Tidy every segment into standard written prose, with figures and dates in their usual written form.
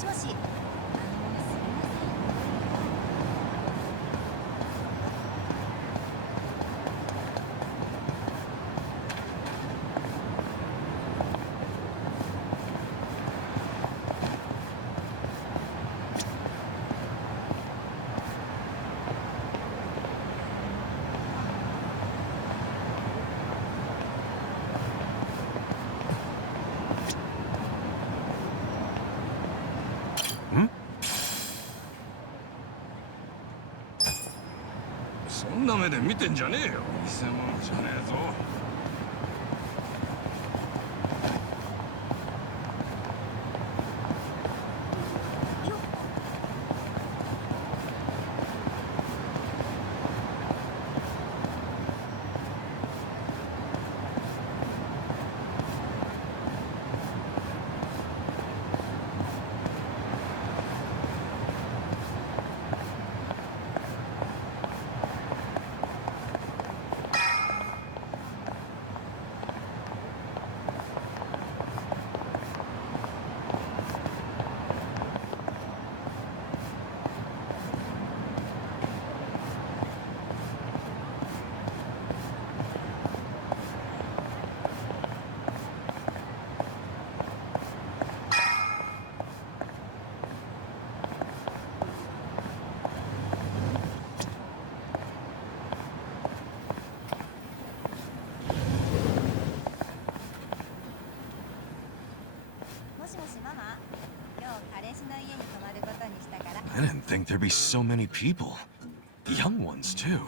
しもし。すみません。そんな目で見てんじゃねえよ。偽物じゃねえぞ。I didn't think there'd be so many people. Young ones, too.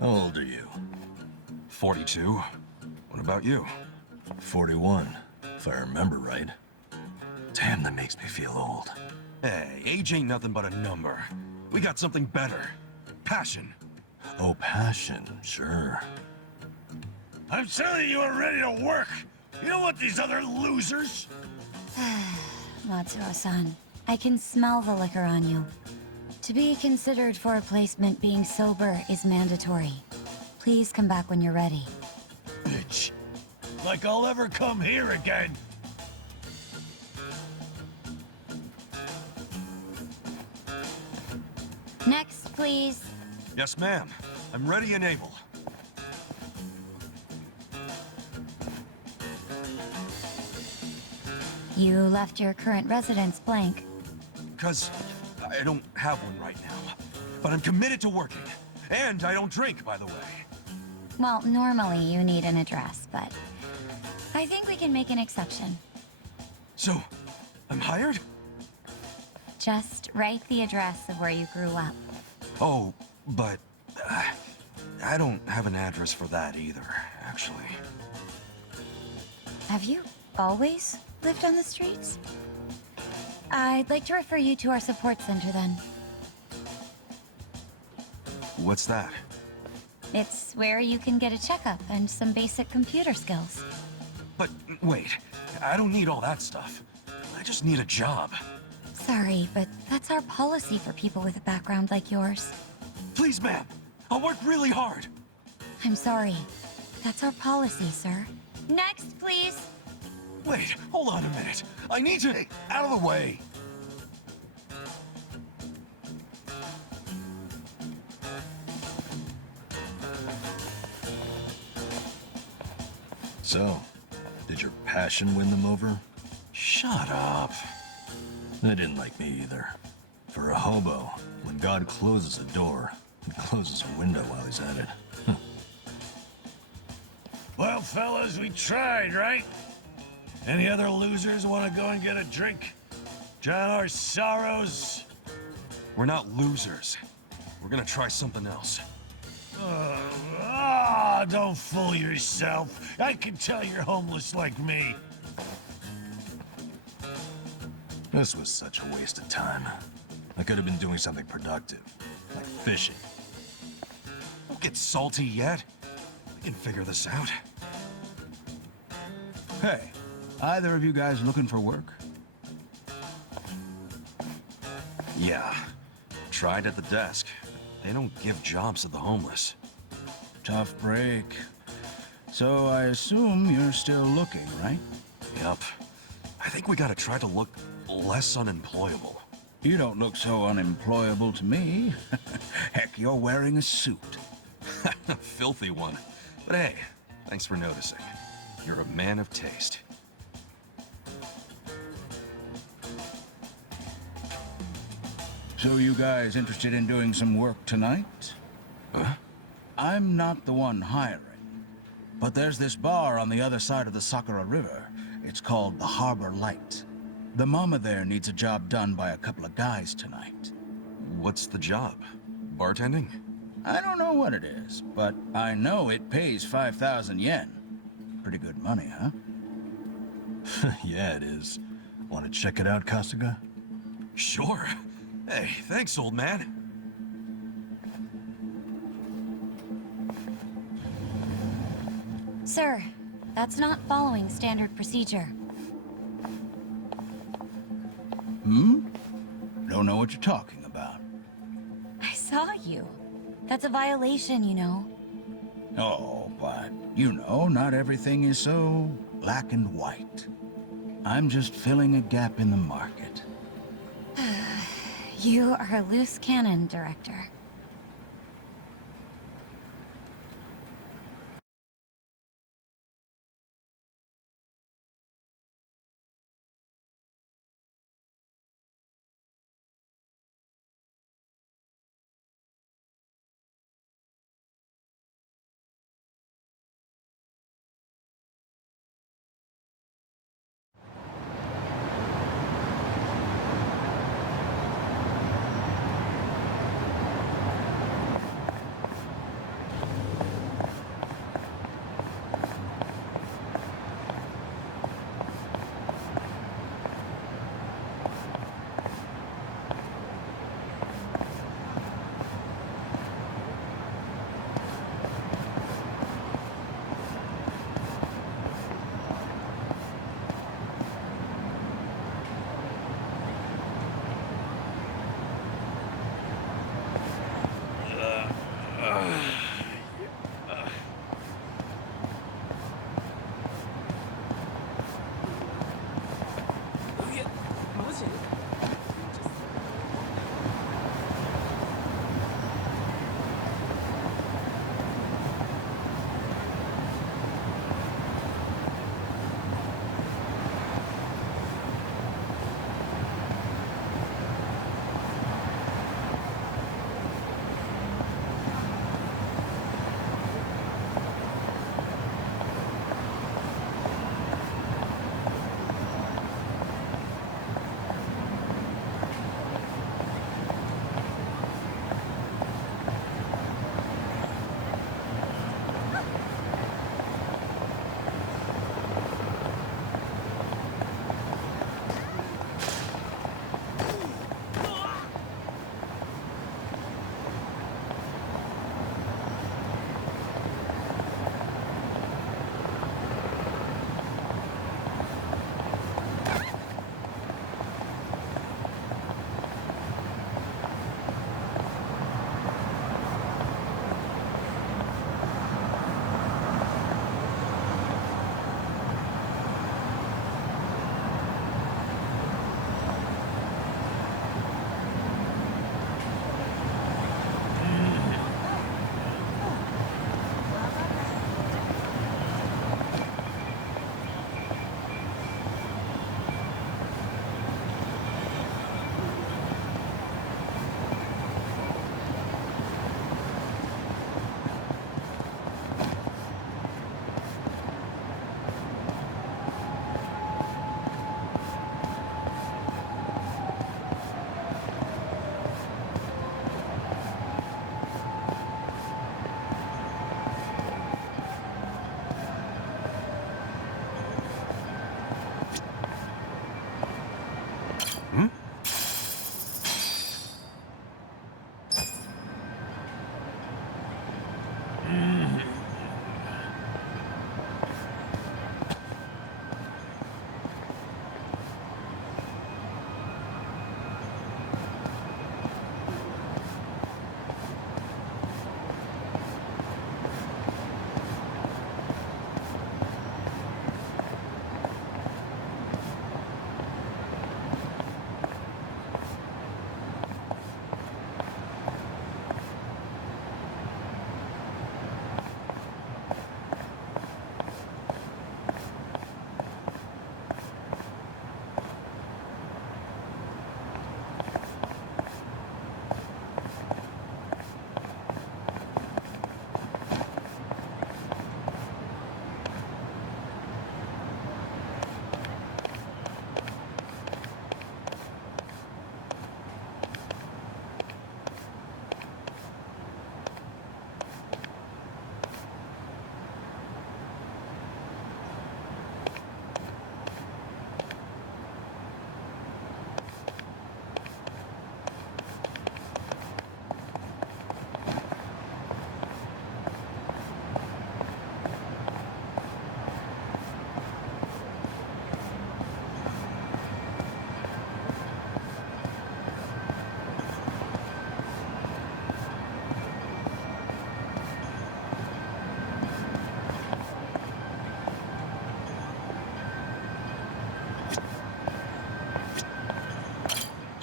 How old are you? 42. What about you? 41, if I remember right. Damn, that makes me feel old. Hey, age ain't nothing but a number. We got something better. Passion. Oh, passion, sure. I'm telling you, we're ready to work. You don't want these other losers. Matsuo-san, I can smell the liquor on you. To be considered for a placement, being sober is mandatory. Please come back when you're ready. Bitch. Like I'll ever come here again. Next, please. Yes, ma'am. I'm ready and able. You left your current residence blank. 'Cause I don't have one right now. But I'm committed to working. And I don't drink, by the way. Well, normally you need an address, but I think we can make an exception. So, I'm hired? Just write the address of where you grew up. Oh, but I don't have an address for that either, actually. Have you always lived on the streets? I'd like to refer you to our support center then. What's that? It's where you can get a checkup and some basic computer skills. But wait, I don't need all that stuff. I just need a job. Sorry, but that's our policy for people with a background like yours. Please, ma'am. I'll work really hard. I'm sorry. That's our policy, sir. Next, please. Wait, hold on a minute. I need to... Hey, out of the way. So, did your passion win them over? Shut up. They didn't like me either. For a hobo, when God closes a door, he closes a window while he's at it. Well, fellas, we tried, right? Any other losers want to go and get a drink? Drown our sorrows? We're not losers. We're gonna try something else. Don't fool yourself. I can tell you're homeless like me. This was such a waste of time. I could have been doing something productive, like fishing. Don't get salty yet. We can figure this out. Hey, either of you guys looking for work? Yeah. Tried at the desk. They don't give jobs to the homeless. Tough break. So I assume you're still looking, right? Yup. I think we gotta try to look less unemployable. You don't look so unemployable to me. Heck, you're wearing a suit. Filthy one. But hey, thanks for noticing. You're a man of taste. So you guys interested in doing some work tonight? Huh? I'm not the one hiring, but there's this bar on the other side of the Sakura River. It's called the Harbor Light. The mama there needs a job done by a couple of guys tonight. What's the job? Bartending? I don't know what it is, but I know it pays 5,000 yen. Pretty good money, huh? Yeah, it is. Want to check it out, Kasuga? Sure. Hey, thanks, old man. Sir, that's not following standard procedure. Don't know what you're talking about. I saw you. That's a violation, you know. Oh, but, you know, not everything is so black and white. I'm just filling a gap in the market. You are a loose cannon, Director.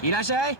Irashai?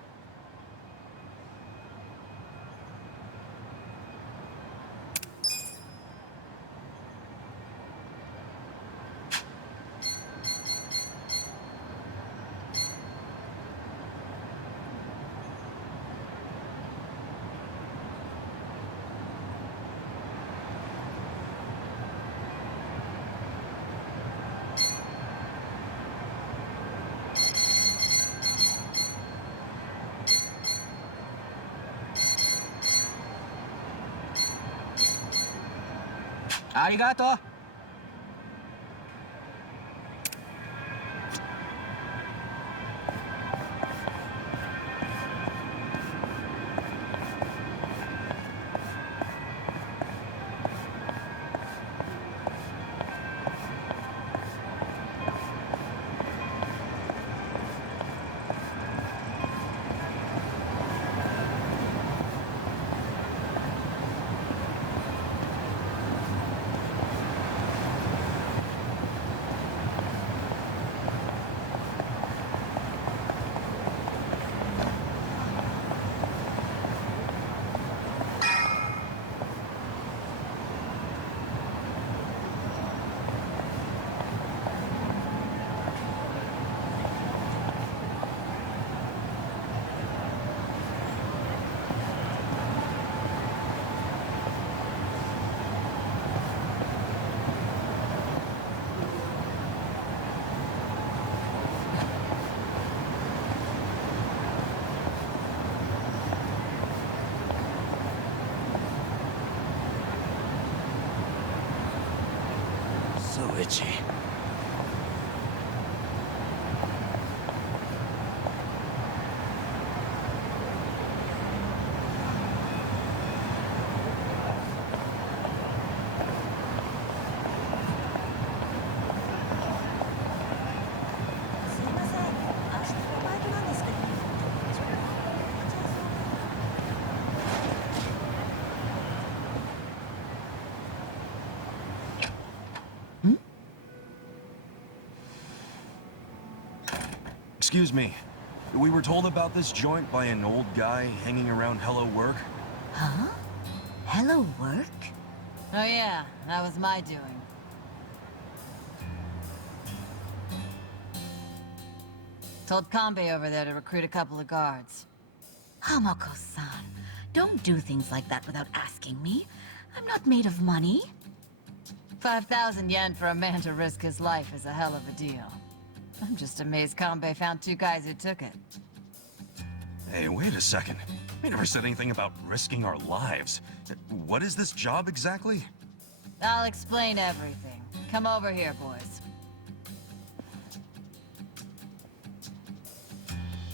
Arigato. So itchy. Excuse me. We were told about this joint by an old guy hanging around Hello Work. Huh? Hello, work? Oh yeah, that was my doing. Told Kambe over there to recruit a couple of guards. Hamako-san, don't do things like that without asking me. I'm not made of money. 5,000 yen for a man to risk his life is a hell of a deal. I'm just amazed Kambe found two guys who took it. Hey, wait a second. We never said anything about risking our lives. What is this job exactly? I'll explain everything. Come over here, boys.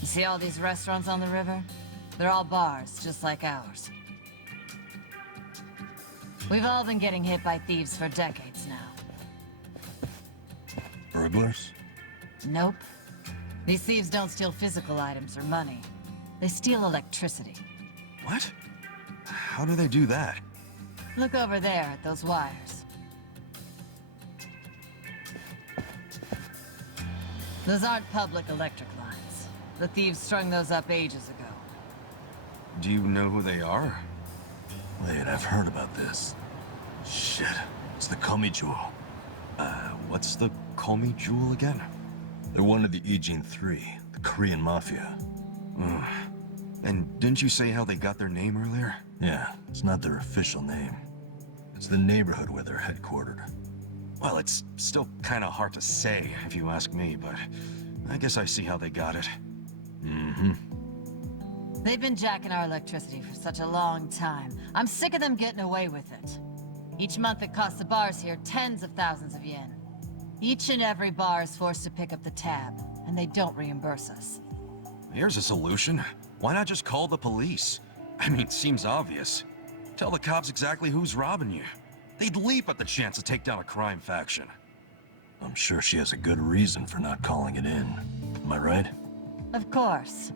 You see all these restaurants on the river? They're all bars, just like ours. We've all been getting hit by thieves for decades now. Burglars? Nope. These thieves don't steal physical items or money. They steal electricity. What? How do they do that? Look over there at those wires. Those aren't public electric lines. The thieves strung those up ages ago. Do you know who they are? Wait, I've heard about this. Shit, it's the Komi Jewel. What's the Komi Jewel again? They're one of the Ijin Three, the Korean Mafia. And didn't you say how they got their name earlier? Yeah, it's not their official name. It's the neighborhood where they're headquartered. Well, it's still kind of hard to say, if you ask me, but I guess I see how they got it. Mm-hmm. They've been jacking our electricity for such a long time. I'm sick of them getting away with it. Each month it costs the bars here tens of thousands of yen. Each and every bar is forced to pick up the tab, and they don't reimburse us. Here's a solution. Why not just call the police? I mean, it seems obvious. Tell the cops exactly who's robbing you. They'd leap at the chance to take down a crime faction. I'm sure she has a good reason for not calling it in. Am I right? Of course.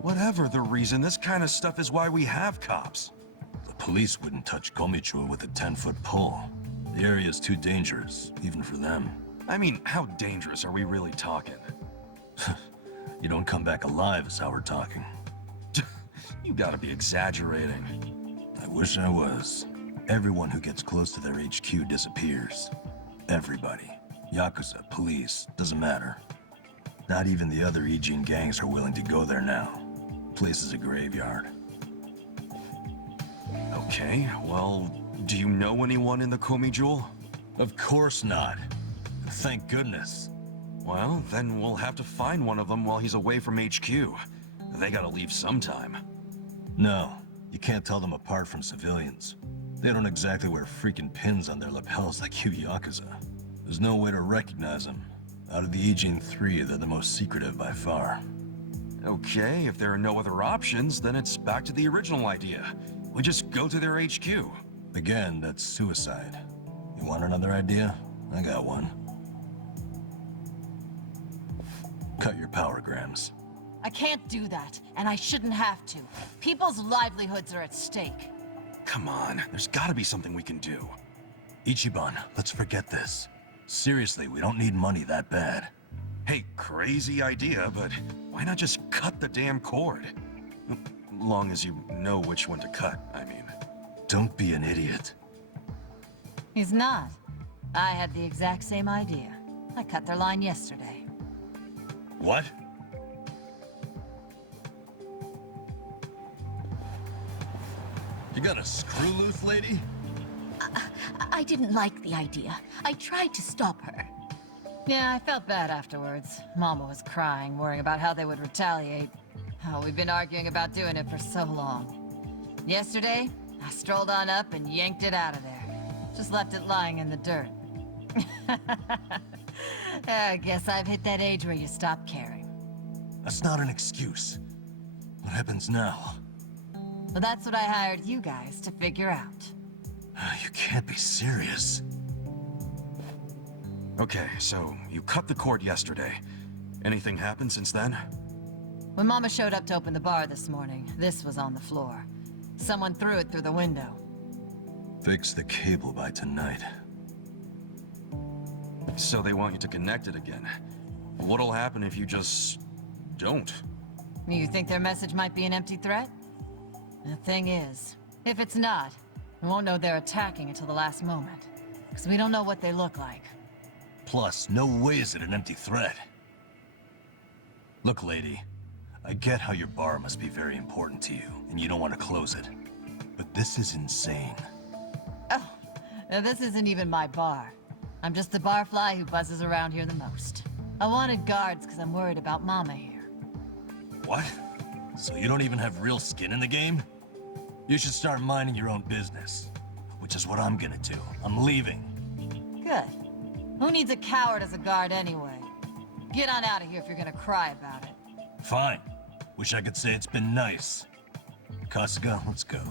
Whatever the reason, this kind of stuff is why we have cops. The police wouldn't touch Komichua with a 10-foot pole. The area's too dangerous, even for them. I mean, how dangerous are we really talking? You don't come back alive is how we're talking. You gotta be exaggerating. I wish I was. Everyone who gets close to their HQ disappears. Everybody. Yakuza, police, doesn't matter. Not even the other Ijin gangs are willing to go there now. Place is a graveyard. Okay, well, do you know anyone in the Komi Jewel? Of course not. Thank goodness. Well, then we'll have to find one of them while he's away from HQ. They gotta leave sometime. No, you can't tell them apart from civilians. They don't exactly wear freaking pins on their lapels like you Yakuza. There's no way to recognize them. Out of the Ijin 3, they're the most secretive by far. Okay, if there are no other options, then it's back to the original idea. We just go to their HQ. Again, that's suicide. You want another idea? I got one. Cut your power grams. I can't do that, and I shouldn't have to. People's livelihoods are at stake. Come on, there's gotta be something we can do. Ichiban, let's forget this. Seriously, we don't need money that bad. Hey, crazy idea, but why not just cut the damn cord? Long as you know which one to cut, I mean. Don't be an idiot. He's not. I had the exact same idea. I cut their line yesterday. What? You got a screw loose, lady? I didn't like the idea. I tried to stop her. Yeah, I felt bad afterwards. Mama was crying, worrying about how they would retaliate. Oh, we've been arguing about doing it for so long. Yesterday, I strolled on up and yanked it out of there. Just left it lying in the dirt. I guess I've hit that age where you stop caring. That's not an excuse. What happens now? Well, that's what I hired you guys to figure out. You can't be serious. Okay, so you cut the cord yesterday. Anything happened since then? When Mama showed up to open the bar this morning, this was on the floor. Someone threw it through the window. Fix the cable by tonight. So they want you to connect it again. What'll happen if you just don't? You think their message might be an empty threat? The thing is, if it's not, we won't know they're attacking until the last moment. Because we don't know what they look like. Plus, no way is it an empty threat. Look, lady, I get how your bar must be very important to you, and you don't want to close it. But this is insane. Oh, now this isn't even my bar. I'm just the barfly who buzzes around here the most. I wanted guards because I'm worried about Mama here. What? So you don't even have real skin in the game? You should start minding your own business. Which is what I'm gonna do. I'm leaving. Good. Who needs a coward as a guard anyway? Get on out of here if you're gonna cry about it. Fine. Wish I could say it's been nice. Kasuga, let's go.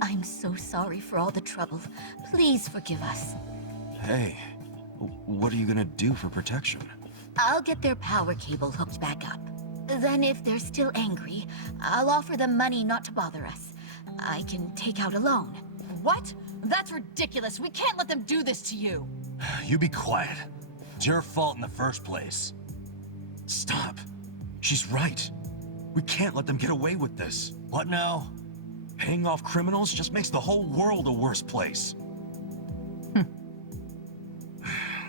I'm so sorry for all the trouble. Please forgive us. Hey, what are you gonna do for protection? I'll get their power cable hooked back up. Then if they're still angry, I'll offer them money not to bother us. I can take out a loan. What? That's ridiculous. We can't let them do this to you. You be quiet. It's your fault in the first place. Stop. She's right. We can't let them get away with this. What now? Paying off criminals just makes the whole world a worse place.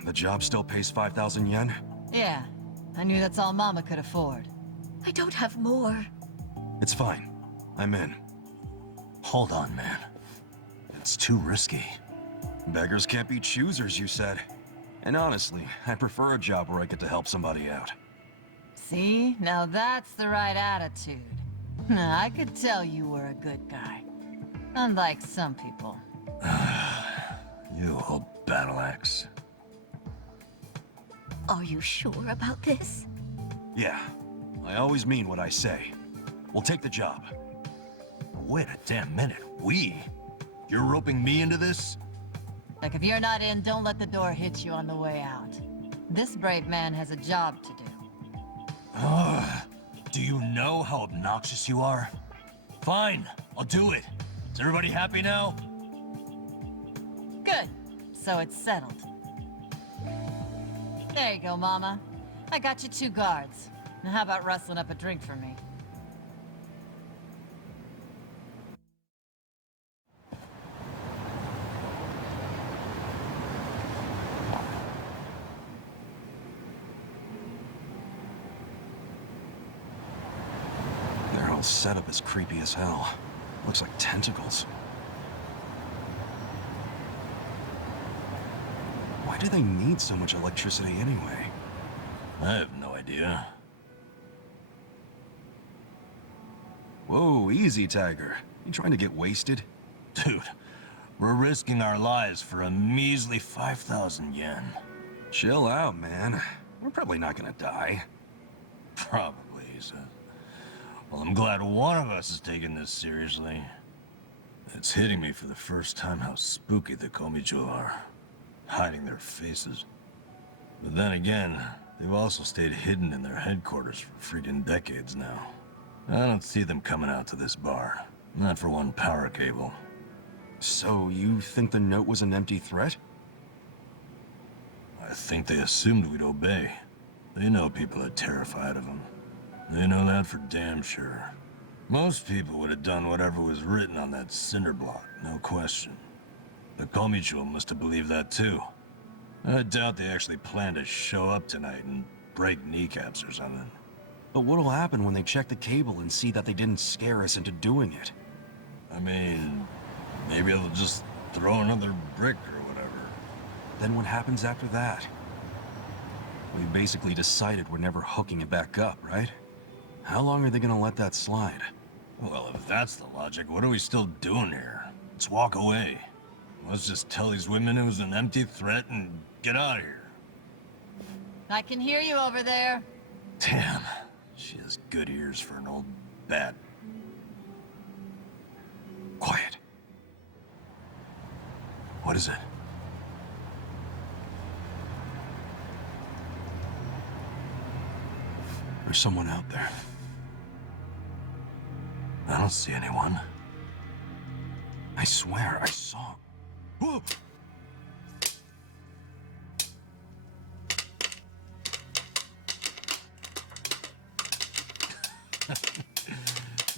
The job still pays 5,000 yen? Yeah, I knew that's all Mama could afford. I don't have more. It's fine. I'm in. Hold on, man. It's too risky. Beggars can't be choosers, you said. And honestly, I prefer a job where I get to help somebody out. See? Now that's the right attitude. I could tell you were a good guy. Unlike some people. You old battle axe. Are you sure about this? Yeah, I always mean what I say. We'll take the job. Wait a damn minute. We? You're roping me into this? Look, if you're not in, don't let the door hit you on the way out. This brave man has a job to do. Do you know how obnoxious you are? Fine, I'll do it. Is everybody happy now? Good. So it's settled. There you go, Mama. I got you 2 guards. Now how about rustling up a drink for me? Their whole setup is creepy as hell. Looks like tentacles. Why do they need so much electricity anyway? I have no idea. Whoa, easy, Tiger. You trying to get wasted? Dude, we're risking our lives for a measly 5,000 yen. Chill out, man. We're probably not gonna die. Probably, he said. Well, I'm glad one of us is taking this seriously. It's hitting me for the first time how spooky the Komicho are, hiding their faces. But then again, they've also stayed hidden in their headquarters for freaking decades now. I don't see them coming out to this bar. Not for one power cable. So, you think the note was an empty threat? I think they assumed we'd obey. They know people are terrified of them. They know that for damn sure. Most people would have done whatever was written on that cinder block, no question. The Komicho must have believed that too. I doubt they actually plan to show up tonight and break kneecaps or something. But what'll happen when they check the cable and see that they didn't scare us into doing it? I mean, maybe they'll just throw another brick or whatever. Then what happens after that? We basically decided we're never hooking it back up, right? How long are they gonna let that slide? Well, if that's the logic, what are we still doing here? Let's walk away. Let's just tell these women it was an empty threat and get out of here. I can hear you over there. Damn, she has good ears for an old bat. Quiet. What is it? There's someone out there. I don't see anyone. I swear, I saw. Whoa!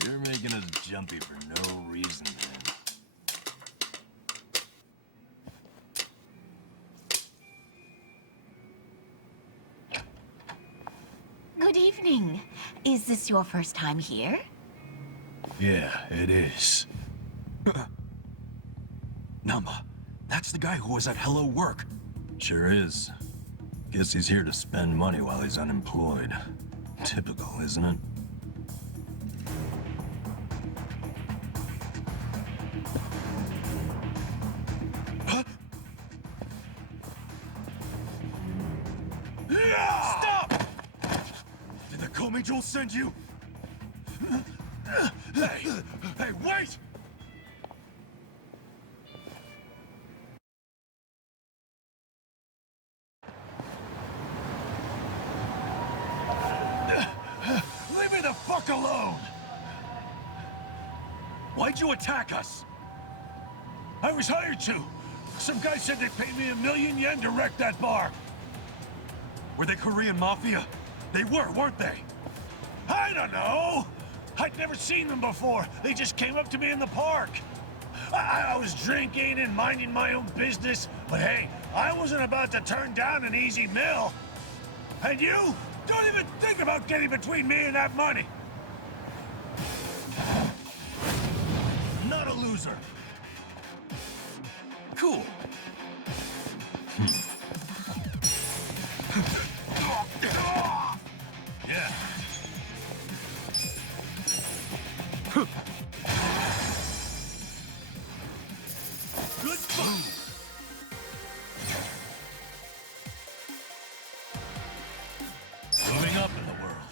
You're making us jumpy for no reason, man. Good evening. Is this your first time here? Yeah, it is. Namba, that's the guy who was at Hello Work. Sure is. Guess he's here to spend money while he's unemployed. Typical, isn't it? Stop! Did the Komi send you? Hey, wait! Leave me the fuck alone! Why'd you attack us? I was hired to. Some guy said they'd pay me 1,000,000 yen to wreck that bar. Were they Korean mafia? They were, weren't they? I don't know. I'd never seen them before. They just came up to me in the park. I was drinking and minding my own business, but hey, I wasn't about to turn down an easy meal. And you? Don't even think about getting between me and that money. Not a loser. Cool. Yeah. Good fun. Moving up in the world.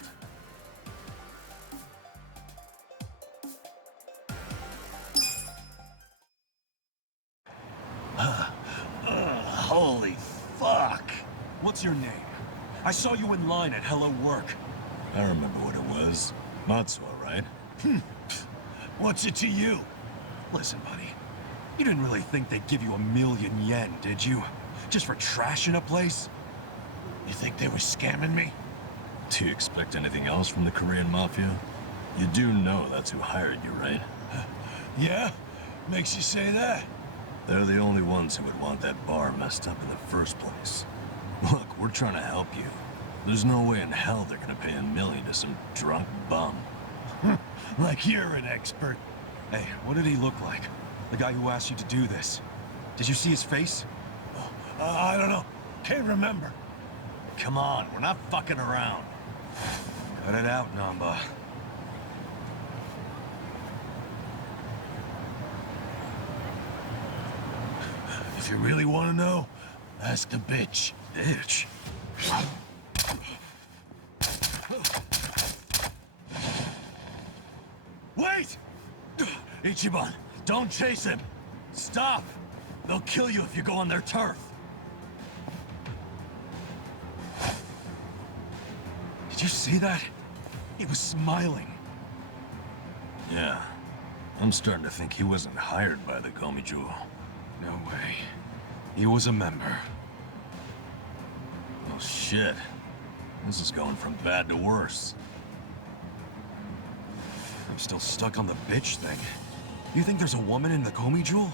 Holy fuck. What's your name? I saw you in line at Hello Work. I remember what it was. Matsuo, right? What's it to you? Listen, buddy. You didn't really think they'd give you 1,000,000 yen, did you? Just for trashing a place? You think they were scamming me? Do you expect anything else from the Korean Mafia? You do know that's who hired you, right? Yeah? Makes you say that? They're the only ones who would want that bar messed up in the first place. Look, we're trying to help you. There's no way in hell they're gonna pay $1 million to some drunk bum. Like you're an expert. Hey, what did he look like? The guy who asked you to do this. Did you see his face? I don't know. Can't remember. Come on, we're not fucking around. Cut it out, Namba. If you really want to know, ask the bitch. Bitch? Wait! Ichiban, don't chase him! Stop! They'll kill you if you go on their turf. Did you see that? He was smiling. Yeah. I'm starting to think he wasn't hired by the Komiju. No way. He was a member. Oh shit. This is going from bad to worse. I'm still stuck on the bitch thing. You think there's a woman in the Komiju?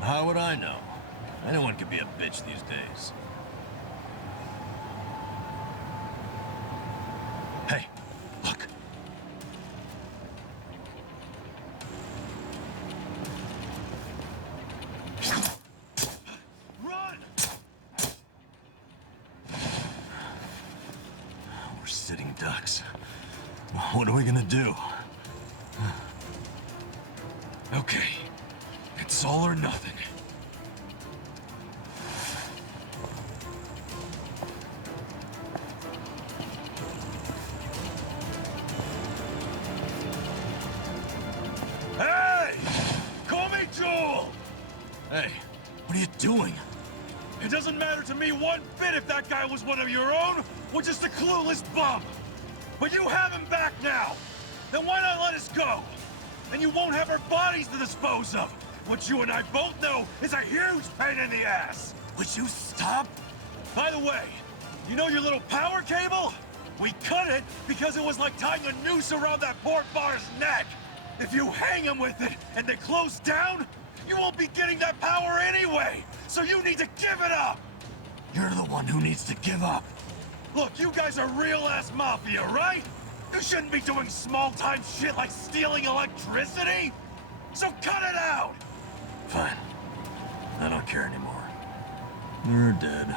How would I know? Anyone could be a bitch these days. Hey, look. Run! We're sitting ducks. What are we gonna do? Okay. It's all or nothing. Hey! Call me Joel! Hey, what are you doing? It doesn't matter to me one bit if that guy was one of your own or just a clueless bum. But you have him back now. Then why not let us go? And you won't have our bodies to dispose of. What you and I both know is a huge pain in the ass. Would you stop? By the way, you know your little power cable? We cut it because it was like tying a noose around that poor bar's neck. If you hang him with it and they close down, you won't be getting that power anyway. So you need to give it up. You're the one who needs to give up. Look, you guys are real-ass mafia, right? You shouldn't be doing small-time shit like stealing electricity. So cut it out. Fine. I don't care anymore. You're dead.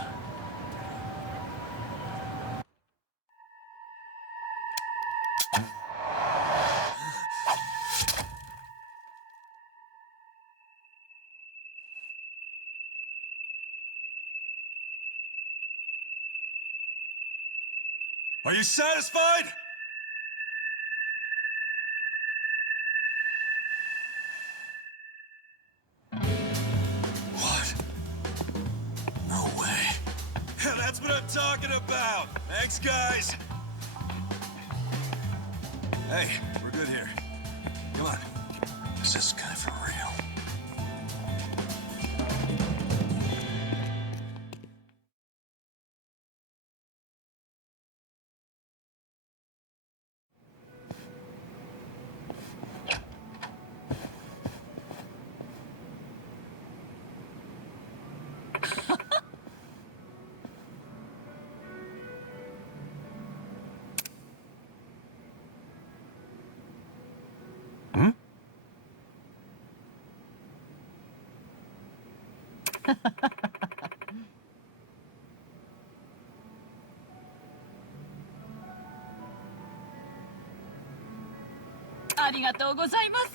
Are you satisfied? What? No way. That's what I'm talking about. Thanks, guys. Hey, we're good here. Come on. Is this guy for real? Hmm? ありがとうございます。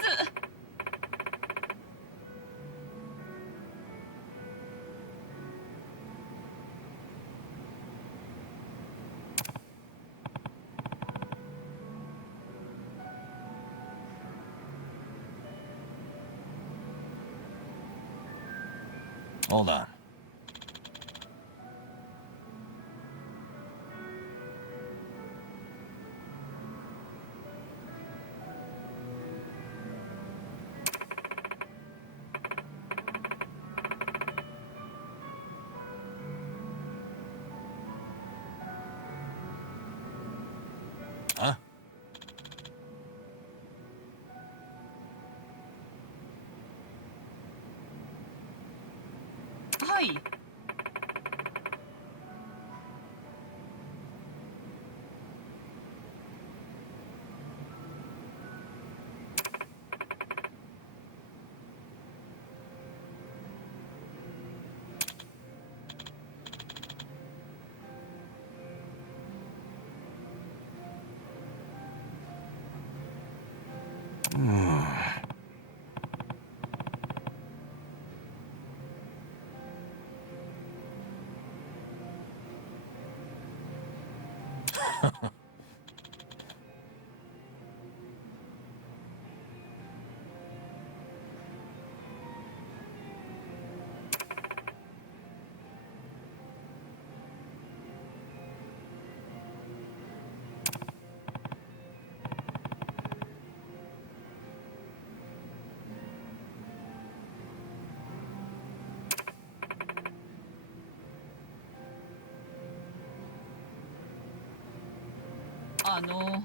Hold on. Huh?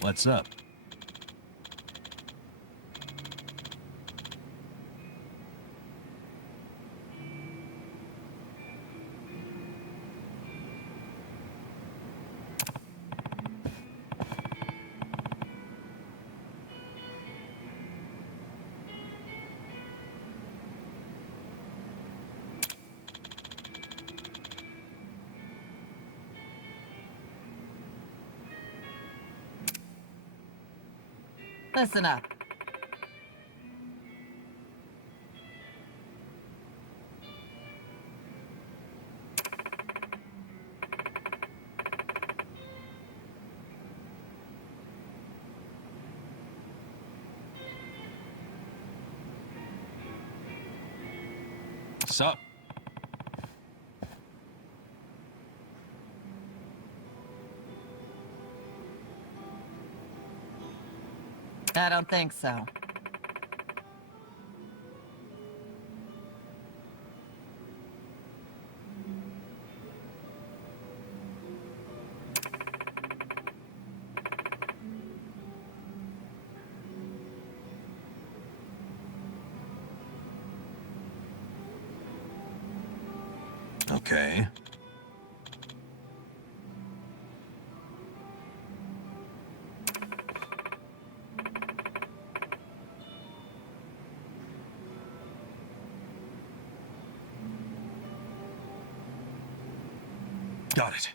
What's up? Listen up. Sup? I don't think so. Okay. Got it.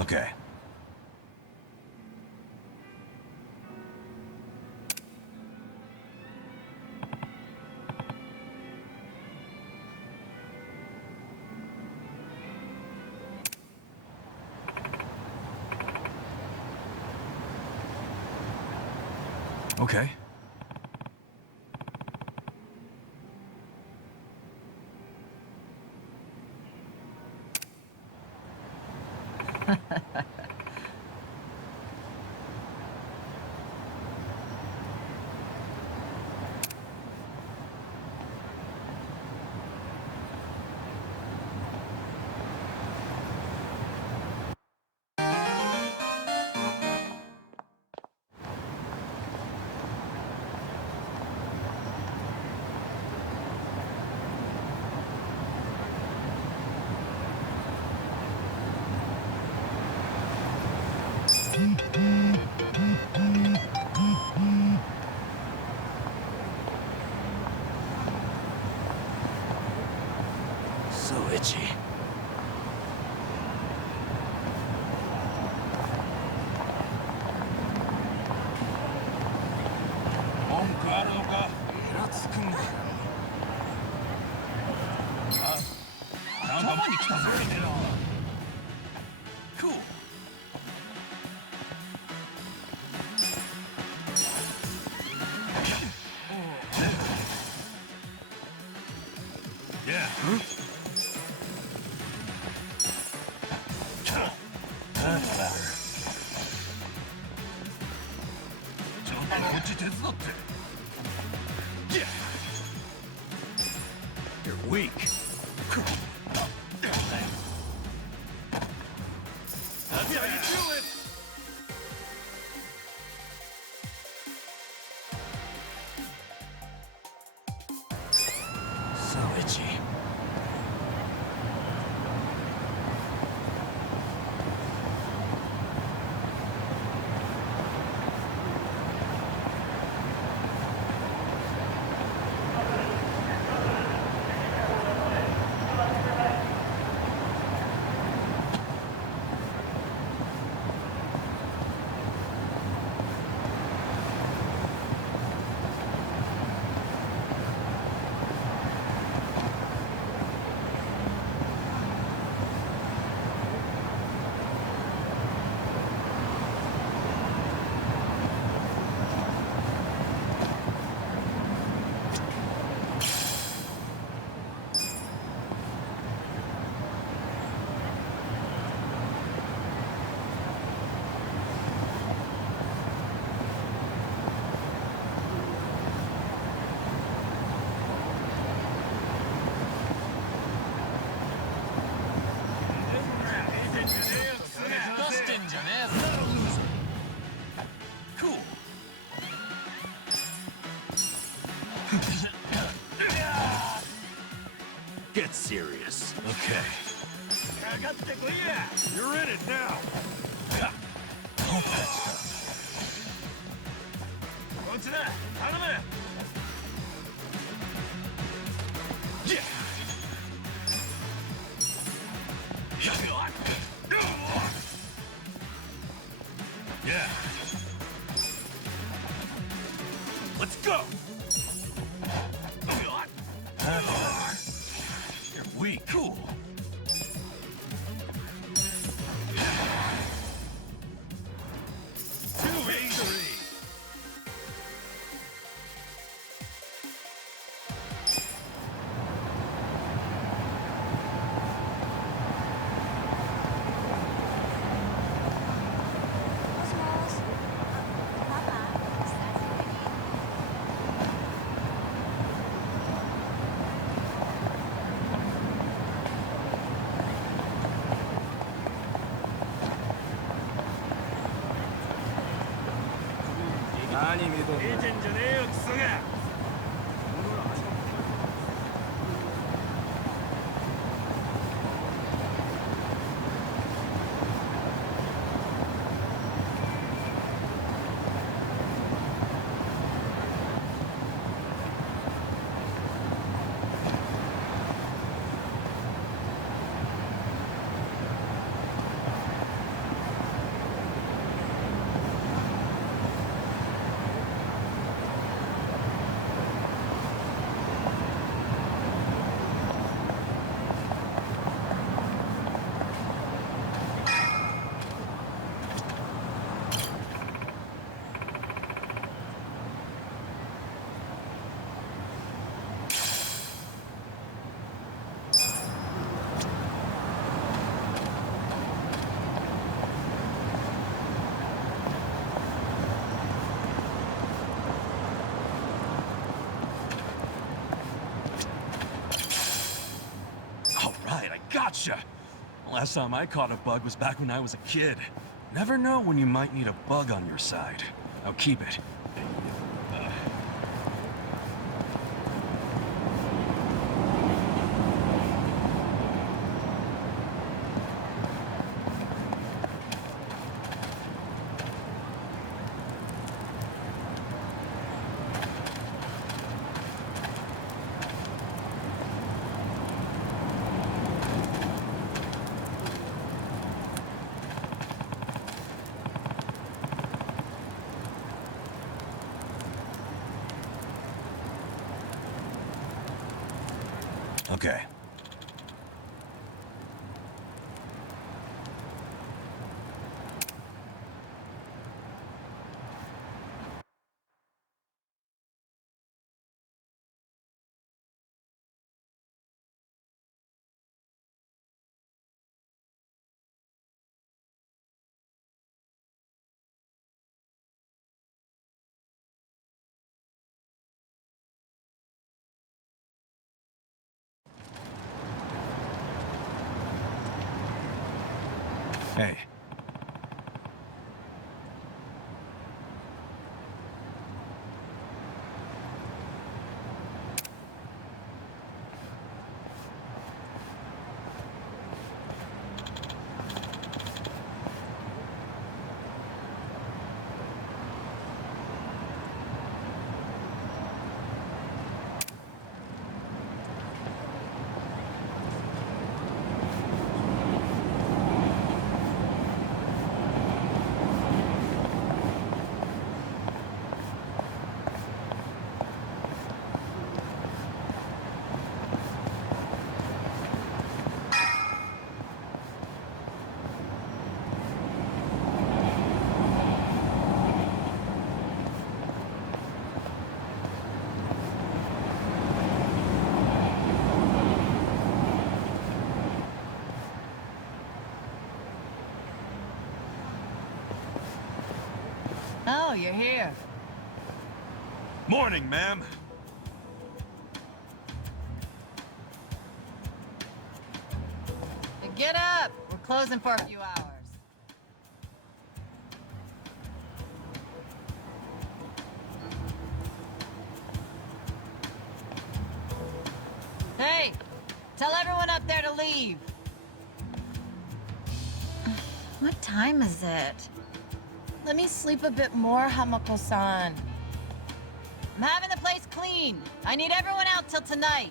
Okay. Okay. So itchy. Cool. Yeah. You're weak. That's how you do it. So itchy. get serious. Okay. You're in it now. Yeah. Yeah. Let's go. You're weak. Cool. Too easy. Gotcha! Last time I caught a bug was back when I was a kid. Never know when you might need a bug on your side. Now keep it. Okay. Hey. Oh, you're here. Morning, ma'am. Get up! We're closing for a few hours. Hey! Tell everyone up there to leave. What time is it? Let me sleep a bit more, Hamako-san. I'm having the place clean. I need everyone out till tonight.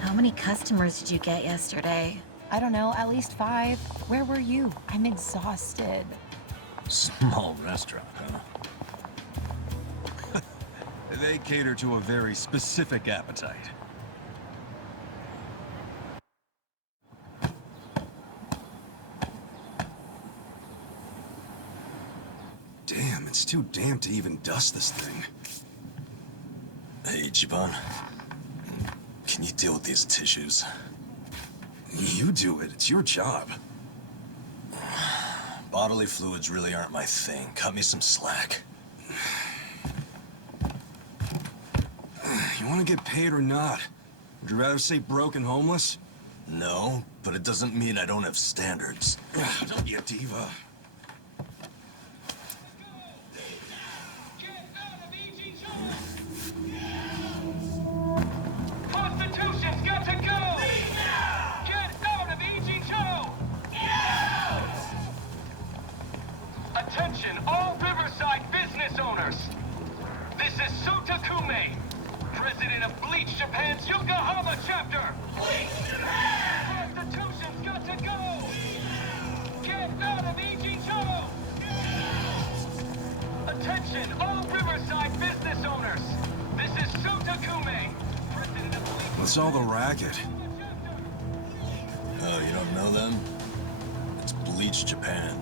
How many customers did you get yesterday? I don't know, at least 5. Where were you? I'm exhausted. Small restaurant, huh? They cater to a very specific appetite. Damn, it's too damp to even dust this thing. Hey, Ichiban. Can you deal with these tissues? You do it. It's your job. Bodily fluids really aren't my thing. Cut me some slack. You want to get paid or not? Would you rather say broke and homeless? No, but it doesn't mean I don't have standards. Don't be a diva. Constitution's got to go! Get out of Ichijo! Attention, all Riverside business owners! This is Sutakume, president of Bleach Japan's Yokohama chapter! Bleach Japan! Constitution's got to go! Get out of Ichijo! Attention, all Riverside business owners! This is Sutakume, president of Bleach... What's all the racket? Oh, you don't know them? It's Bleach Japan.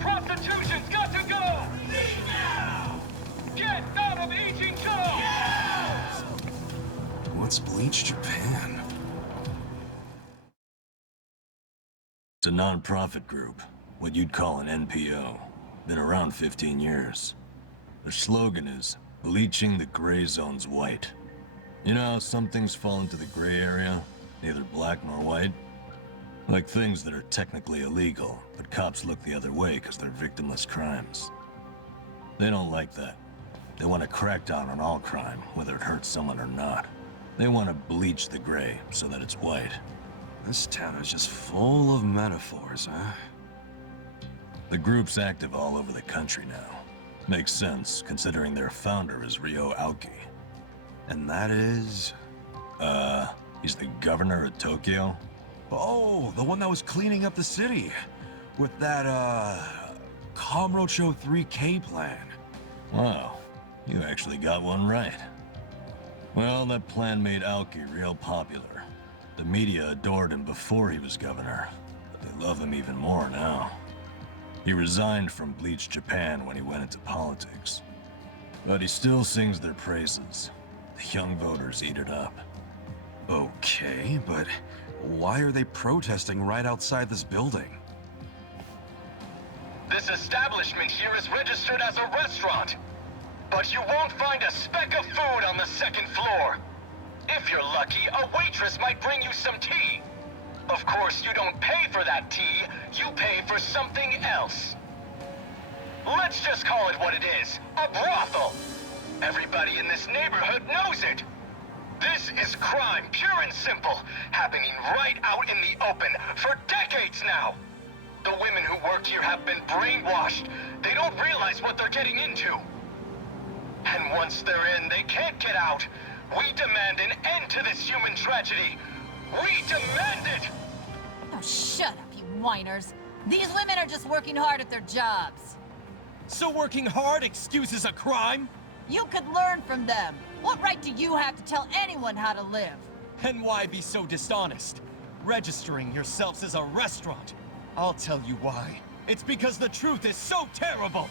Prostitution's got to go! Leave now! Get out of Ichijo! What's Bleach Japan? It's a non-profit group, what you'd call an NPO. Been around 15 years. Their slogan is, bleaching the gray zones white. You know how some things fall into the gray area, neither black nor white? Like things that are technically illegal, but cops look the other way because they're victimless crimes. They don't like that. They want to crack down on all crime, whether it hurts someone or not. They want to bleach the gray so that it's white. This town is just full of metaphors, huh? The group's active all over the country now. Makes sense, considering their founder is Ryo Aoki. And that is... He's the governor of Tokyo? Oh, the one that was cleaning up the city. With that, Kamurocho 3K plan. Wow, you actually got one right. Well, that plan made Aoki real popular. The media adored him before he was governor, but they love him even more now. He resigned from Bleach Japan when he went into politics. But he still sings their praises. The young voters eat it up. Okay, but why are they protesting right outside this building? This establishment here is registered as a restaurant, but you won't find a speck of food on the second floor. If you're lucky, a waitress might bring you some tea. Of course, you don't pay for that tea, you pay for something else. Let's just call it what it is, a brothel. Everybody in this neighborhood knows it. This is crime, pure and simple, happening right out in the open for decades now. The women who work here have been brainwashed. They don't realize what they're getting into. And once they're in, they can't get out. We demand an end to this human tragedy. We demand it! Oh, shut up, you whiners. These women are just working hard at their jobs. So working hard excuses a crime? You could learn from them. What right do you have to tell anyone how to live? And why be so dishonest? Registering yourselves as a restaurant. I'll tell you why. It's because the truth is so terrible!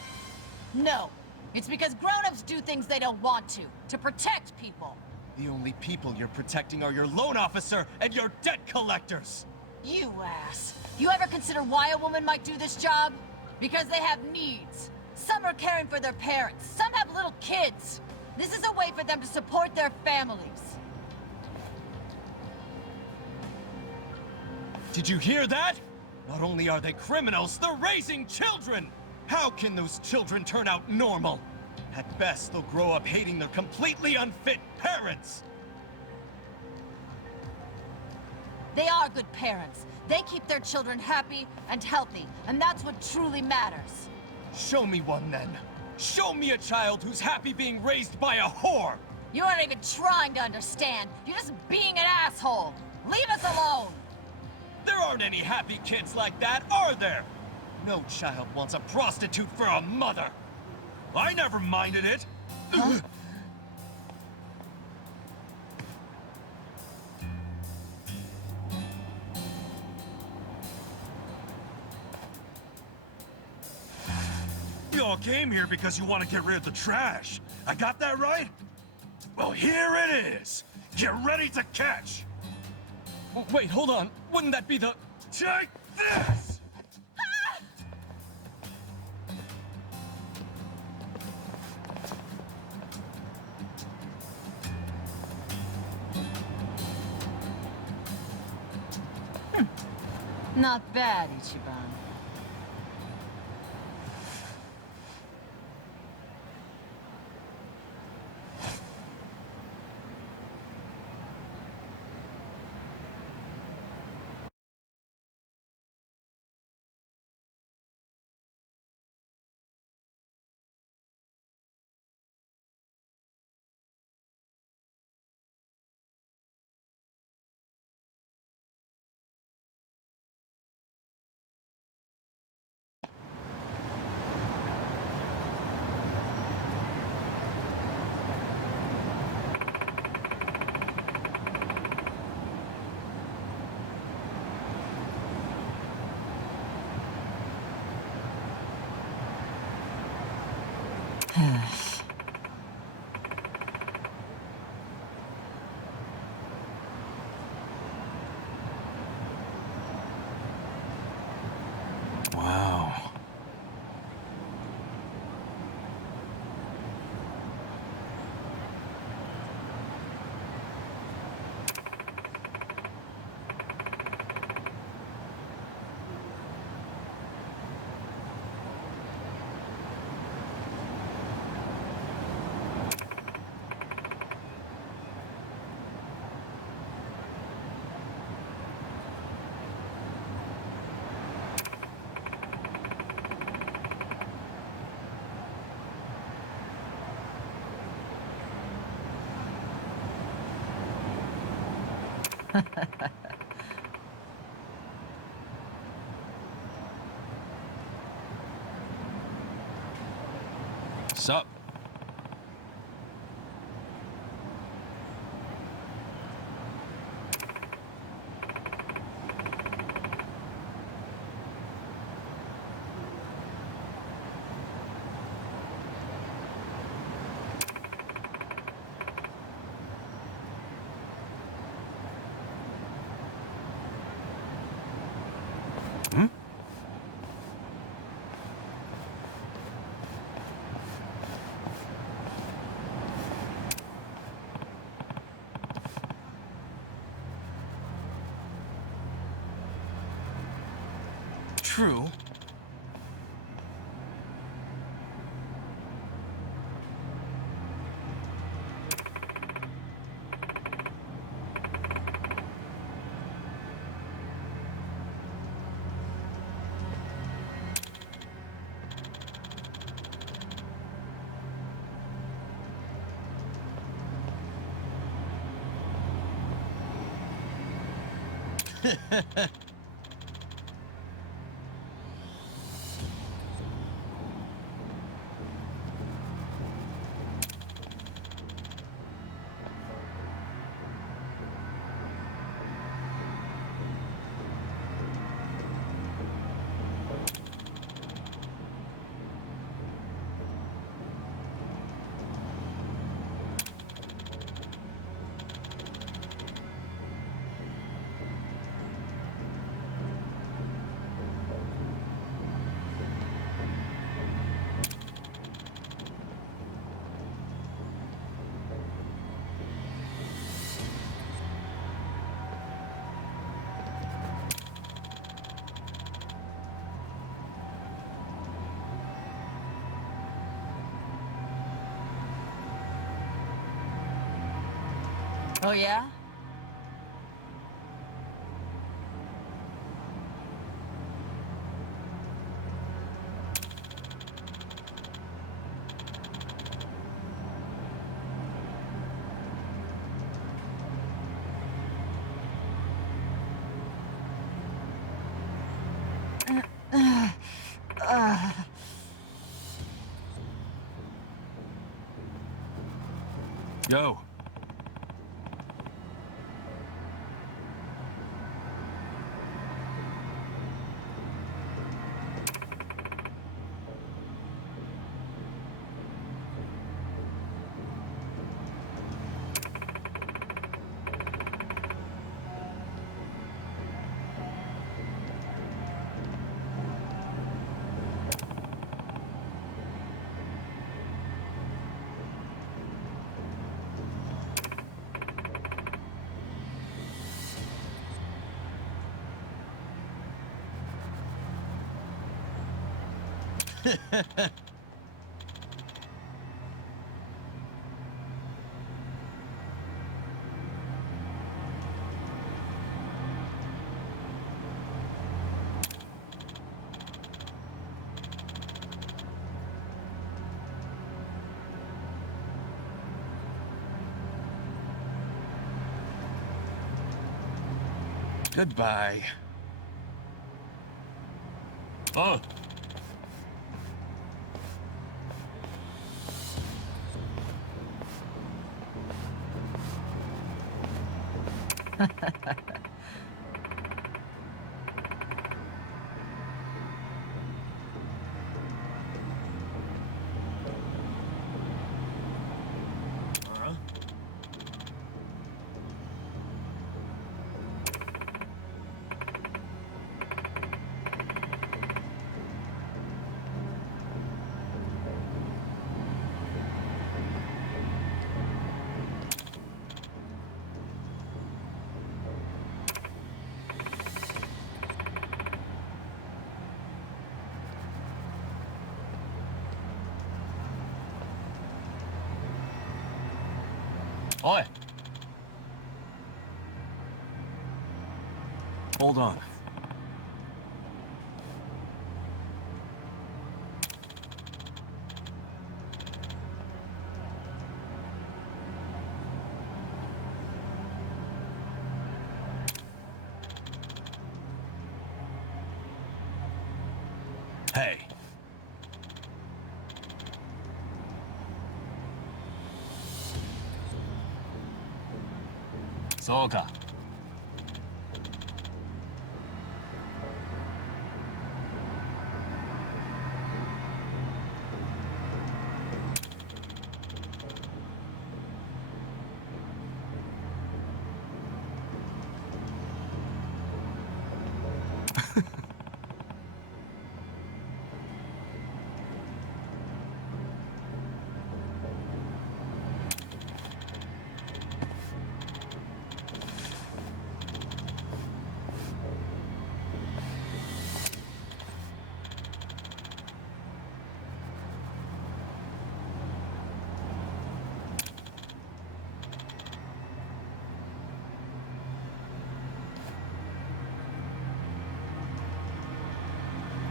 No. It's because grown-ups do things they don't want to protect people. The only people you're protecting are your loan officer and your debt collectors! You ass. You ever consider why a woman might do this job? Because they have needs. Some are caring for their parents. Some have little kids. This is a way for them to support their families. Did you hear that? Not only are they criminals, they're raising children! How can those children turn out normal? At best, they'll grow up hating their completely unfit parents! They are good parents. They keep their children happy and healthy, and that's what truly matters. Show me one, then. Show me a child who's happy being raised by a whore! You aren't even trying to understand. You're just being an asshole. Leave us alone! There aren't any happy kids like that, are there? No child wants a prostitute for a mother. I never minded it. Huh? You all came here because you want to get rid of the trash. I got that right? Well, here it is. Get ready to catch. Wait, hold on. Wouldn't that be the... Take this! Not bad, Ichiban. Wow. Sup? True. Oh yeah? Yo. Goodbye. Oh. Oi! Hold on. Hey. Soか.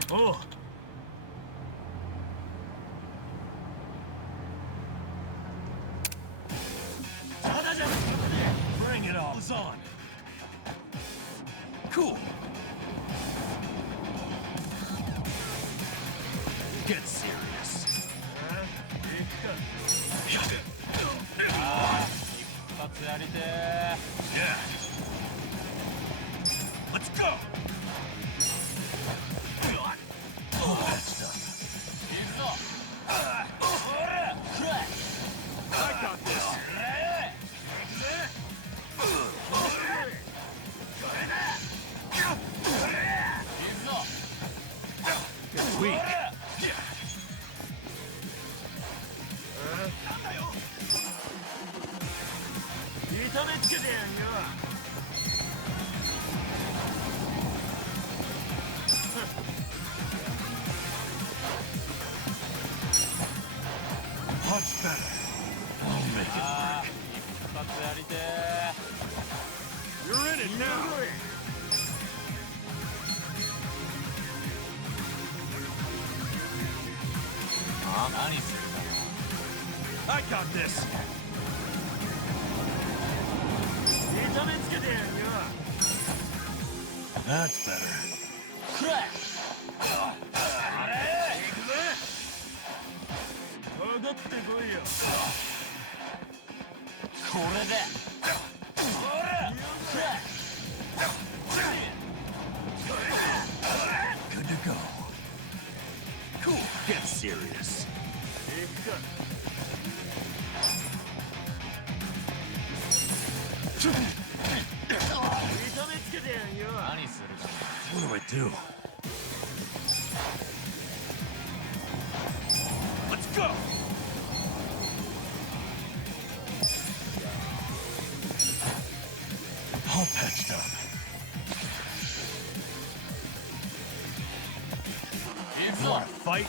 Oh. Bring it all on. Cool. Get serious. Yeah. Let's go. Oh, that stuff. I got this. It's weak. Much better. I'll make it work. I got this. That's better. Good to go. Cool. Get serious. What do I do? Let's go. All patched up. You wanna fight?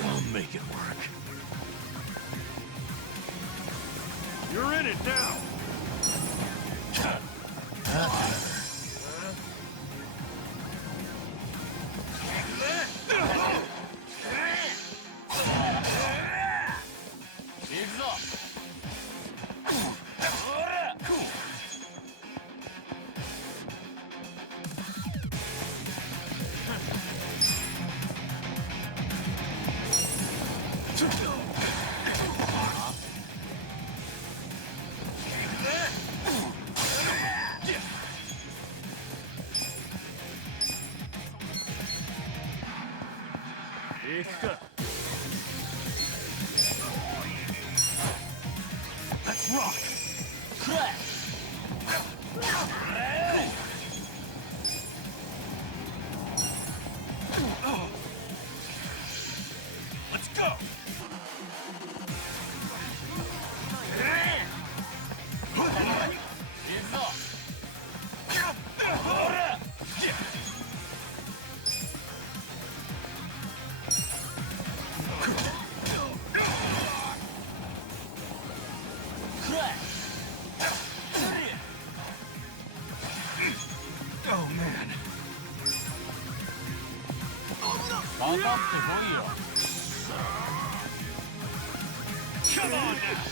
I'll make it work. You're in it now. Let's rock. Let's go. Oh man. Come on now.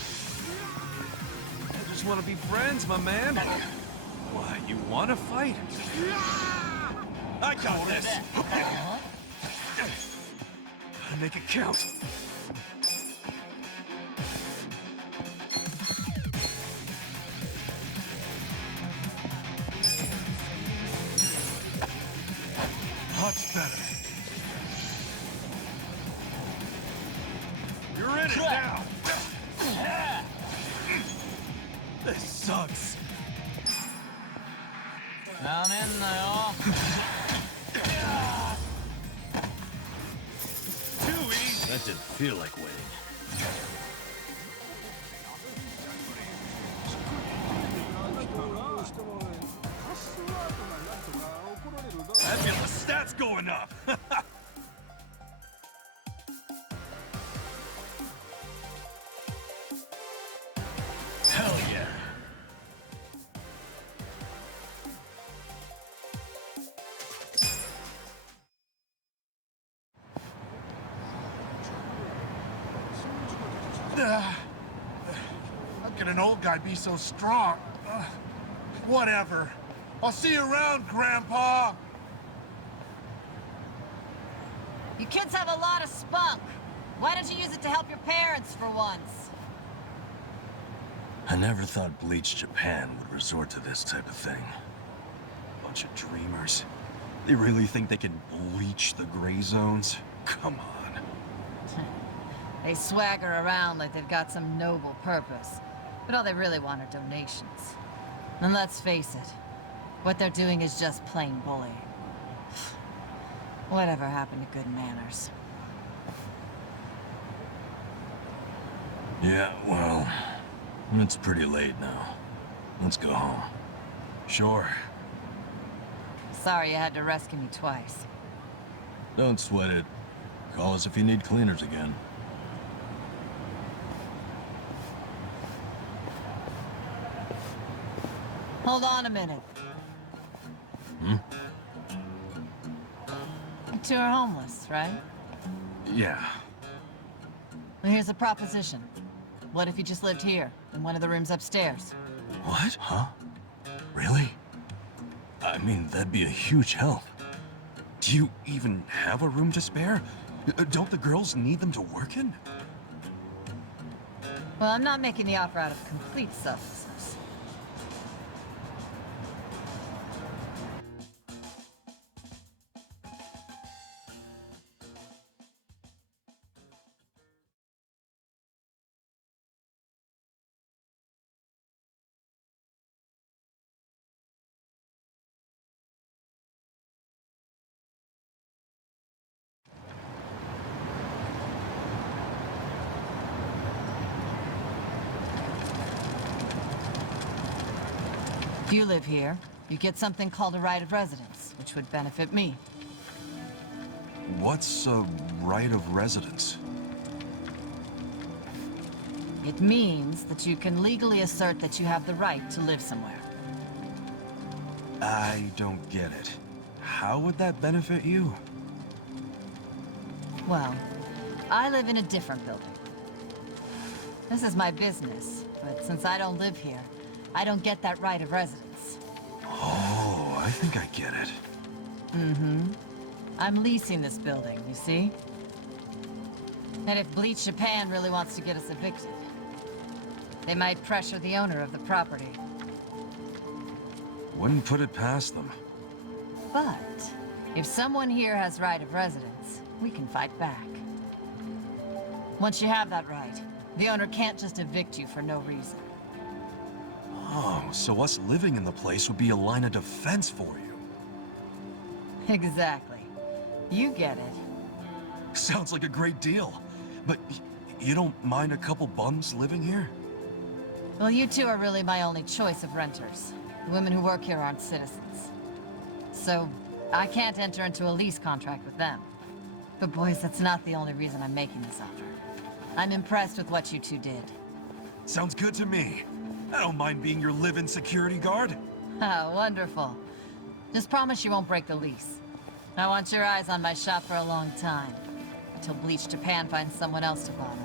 I just want to be friends, my man. Why, you want to fight? I got this. Make it count. Much better. You're in it now. This sucks. Too easy. That didn't feel like winning. That means the stats going up. Hell yeah. How can an old guy be so strong? Whatever. I'll see you around, Grandpa. You kids have a lot of spunk. Why don't you use it to help your parents for once? I never thought Bleach Japan would resort to this type of thing. Bunch of dreamers. They really think they can bleach the gray zones? Come on. They swagger around like they've got some noble purpose. But all they really want are donations. And let's face it, what they're doing is just plain bullying. Whatever happened to good manners? Yeah, well, it's pretty late now. Let's go home. Sure. Sorry you had to rescue me twice. Don't sweat it. Call us if you need cleaners again. Hold on a minute. You two are homeless, right? Yeah. Well, here's a proposition. What if you just lived here, in one of the rooms upstairs? What? Huh? Really? I mean, that'd be a huge help. Do you even have a room to spare? Don't the girls need them to work in? Well, I'm not making the offer out of complete selflessness. If you live here, you get something called a right of residence, which would benefit me. What's a right of residence? It means that you can legally assert that you have the right to live somewhere. I don't get it. How would that benefit you? Well, I live in a different building. This is my business, but since I don't live here, I don't get that right of residence. Oh, I think I get it. I'm leasing this building, you see? And if Bleach Japan really wants to get us evicted, they might pressure the owner of the property. Wouldn't put it past them. But if someone here has right of residence, we can fight back. Once you have that right, the owner can't just evict you for no reason. Oh, so us living in the place would be a line of defense for you. Exactly. You get it. Sounds like a great deal. But you don't mind a couple bums living here? Well, you two are really my only choice of renters. The women who work here aren't citizens. So, I can't enter into a lease contract with them. But boys, that's not the only reason I'm making this offer. I'm impressed with what you two did. Sounds good to me. I don't mind being your live-in security guard. Oh, wonderful. Just promise you won't break the lease. I want your eyes on my shop for a long time. Until Bleach Japan finds someone else to bother.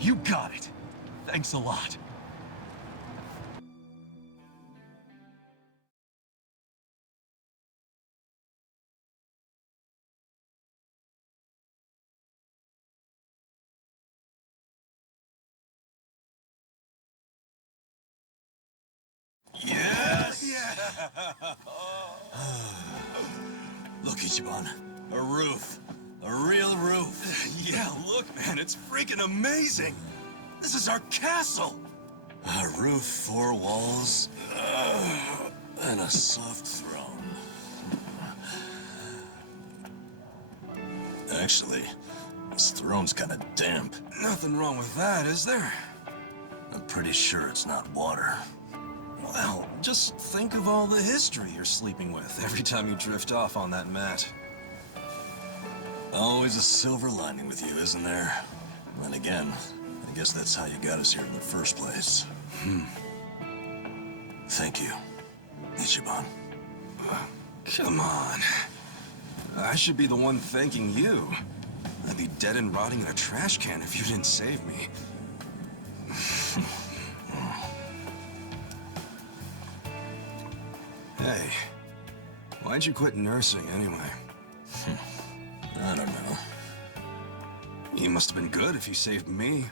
You got it. Thanks a lot. Yes! Look, Ichiban. A roof. A real roof. Yeah, look, man, it's freaking amazing. This is our castle. A roof, 4 walls, and a soft throne. Actually, this throne's kind of damp. Nothing wrong with that, is there? I'm pretty sure it's not water. Well, just think of all the history you're sleeping with every time you drift off on that mat. Always a silver lining with you, isn't there? Then again, I guess that's how you got us here in the first place. Thank you, Ichiban. Come on. I should be the one thanking you. I'd be dead and rotting in a trash can if you didn't save me. Hey, why'd you quit nursing anyway? I don't know. You must have been good if you saved me.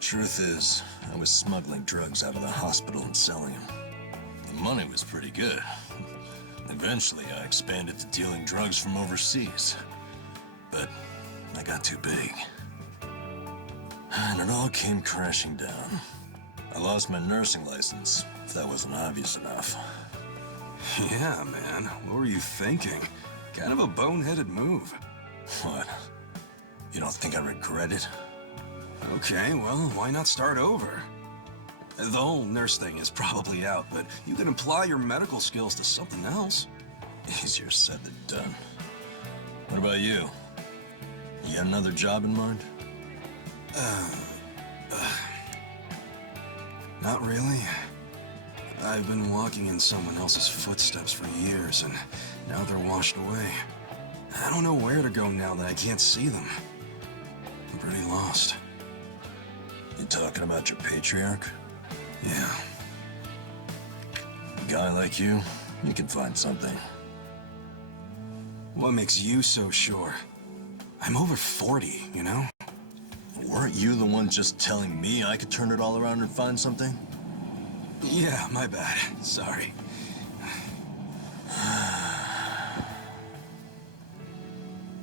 Truth is, I was smuggling drugs out of the hospital and selling them. The money was pretty good. Eventually, I expanded to dealing drugs from overseas. But I got too big. And it all came crashing down. I lost my nursing license, if that wasn't obvious enough. Yeah, man. What were you thinking? Kind of a boneheaded move. What? You don't think I regret it? Okay, well, why not start over? The whole nurse thing is probably out, but you can apply your medical skills to something else. Easier said than done. What about you? You got another job in mind? Not really. I've been walking in someone else's footsteps for years, and now they're washed away. I don't know where to go now that I can't see them. I'm pretty lost. You talking about your patriarch? Yeah. A guy like you can find something. What makes you so sure? I'm over 40, you know? Weren't you the one just telling me I could turn it all around and find something? Yeah, my bad. Sorry.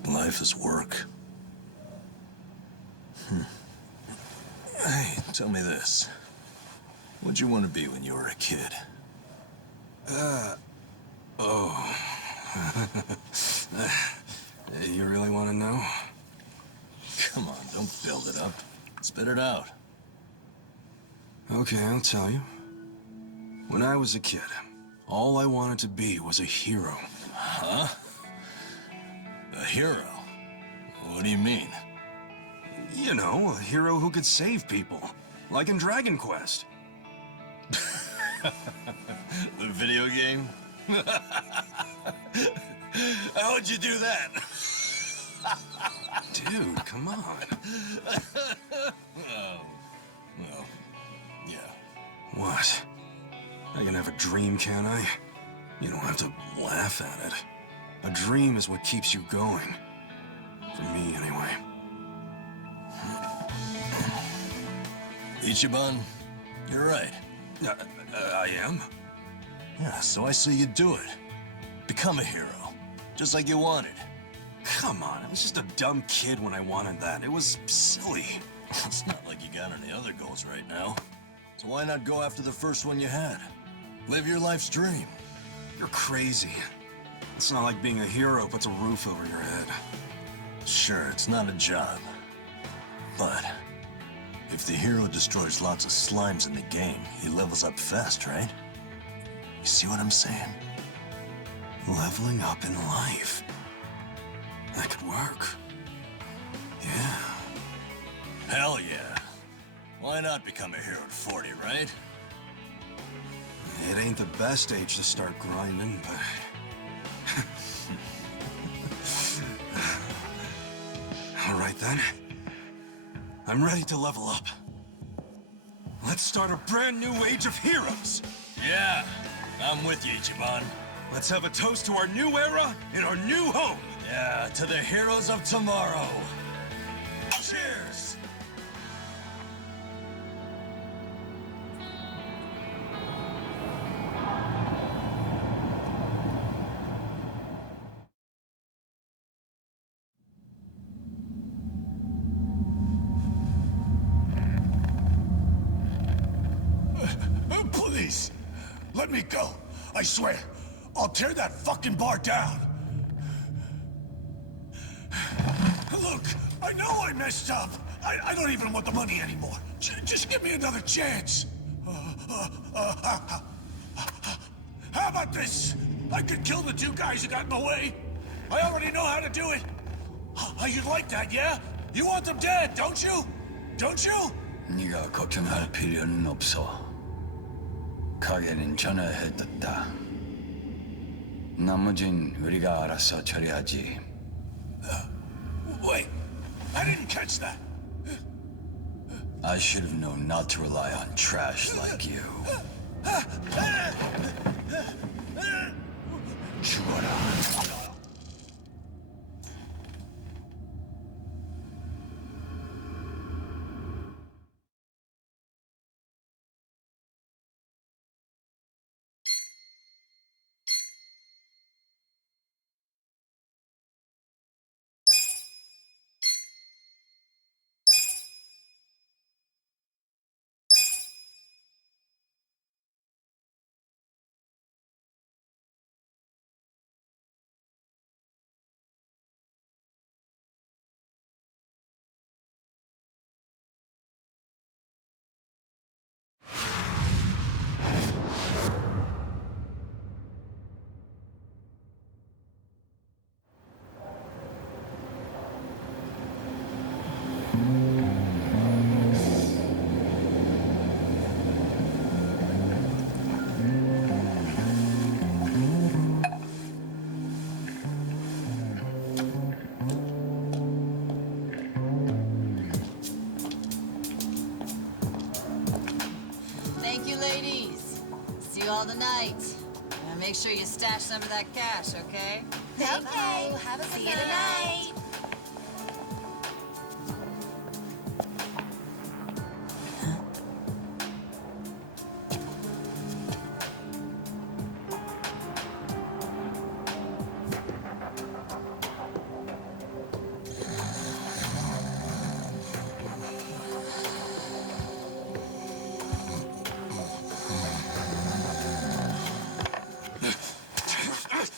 Life is work. Hey, tell me this. What'd you want to be when you were a kid? You really want to know? Come on, don't build it up. Spit it out. Okay, I'll tell you. When I was a kid, all I wanted to be was a hero. Huh? A hero? What do you mean? You know, a hero who could save people. Like in Dragon Quest. The video game? How'd you do that? Dude, come on. Well, yeah. What? I can have a dream, can't I? You don't have to laugh at it. A dream is what keeps you going. For me, anyway. Ichiban, you're right. I am? Yeah, so I say you do it. Become a hero. Just like you wanted. Come on, I was just a dumb kid when I wanted that. It was silly. It's not like you got any other goals right now. So why not go after the first one you had? Live your life's dream. You're crazy. It's not like being a hero puts a roof over your head. Sure, it's not a job. But if the hero destroys lots of slimes in the game, he levels up fast, right? You see what I'm saying? Leveling up in life. That could work. Yeah. Hell yeah. Why not become a hero at 40, right? It ain't the best age to start grinding, but... All right then. I'm ready to level up. Let's start a brand new age of heroes. Yeah, I'm with you, Ichiban. Let's have a toast to our new era in our new home. Yeah, to the heroes of tomorrow. Cheers! Please, let me go. I swear, I'll tear that fucking bar down. Look, I know I messed up. I don't even want the money anymore. Just give me another chance. How about this? I could kill the two guys who got in the way. I already know how to do it. You'd like that, yeah? You want them dead, don't you? Don't you? 네가 걱정할 필요는 없어. 가게는 전화해뒀다. 나머진 우리가 알아서 처리하지. Wait, I didn't catch that. I should have known not to rely on trash like you. 죽어라. you all tonight. Make sure you stash some of that cash, okay? Thank you. Have a good night. tonight.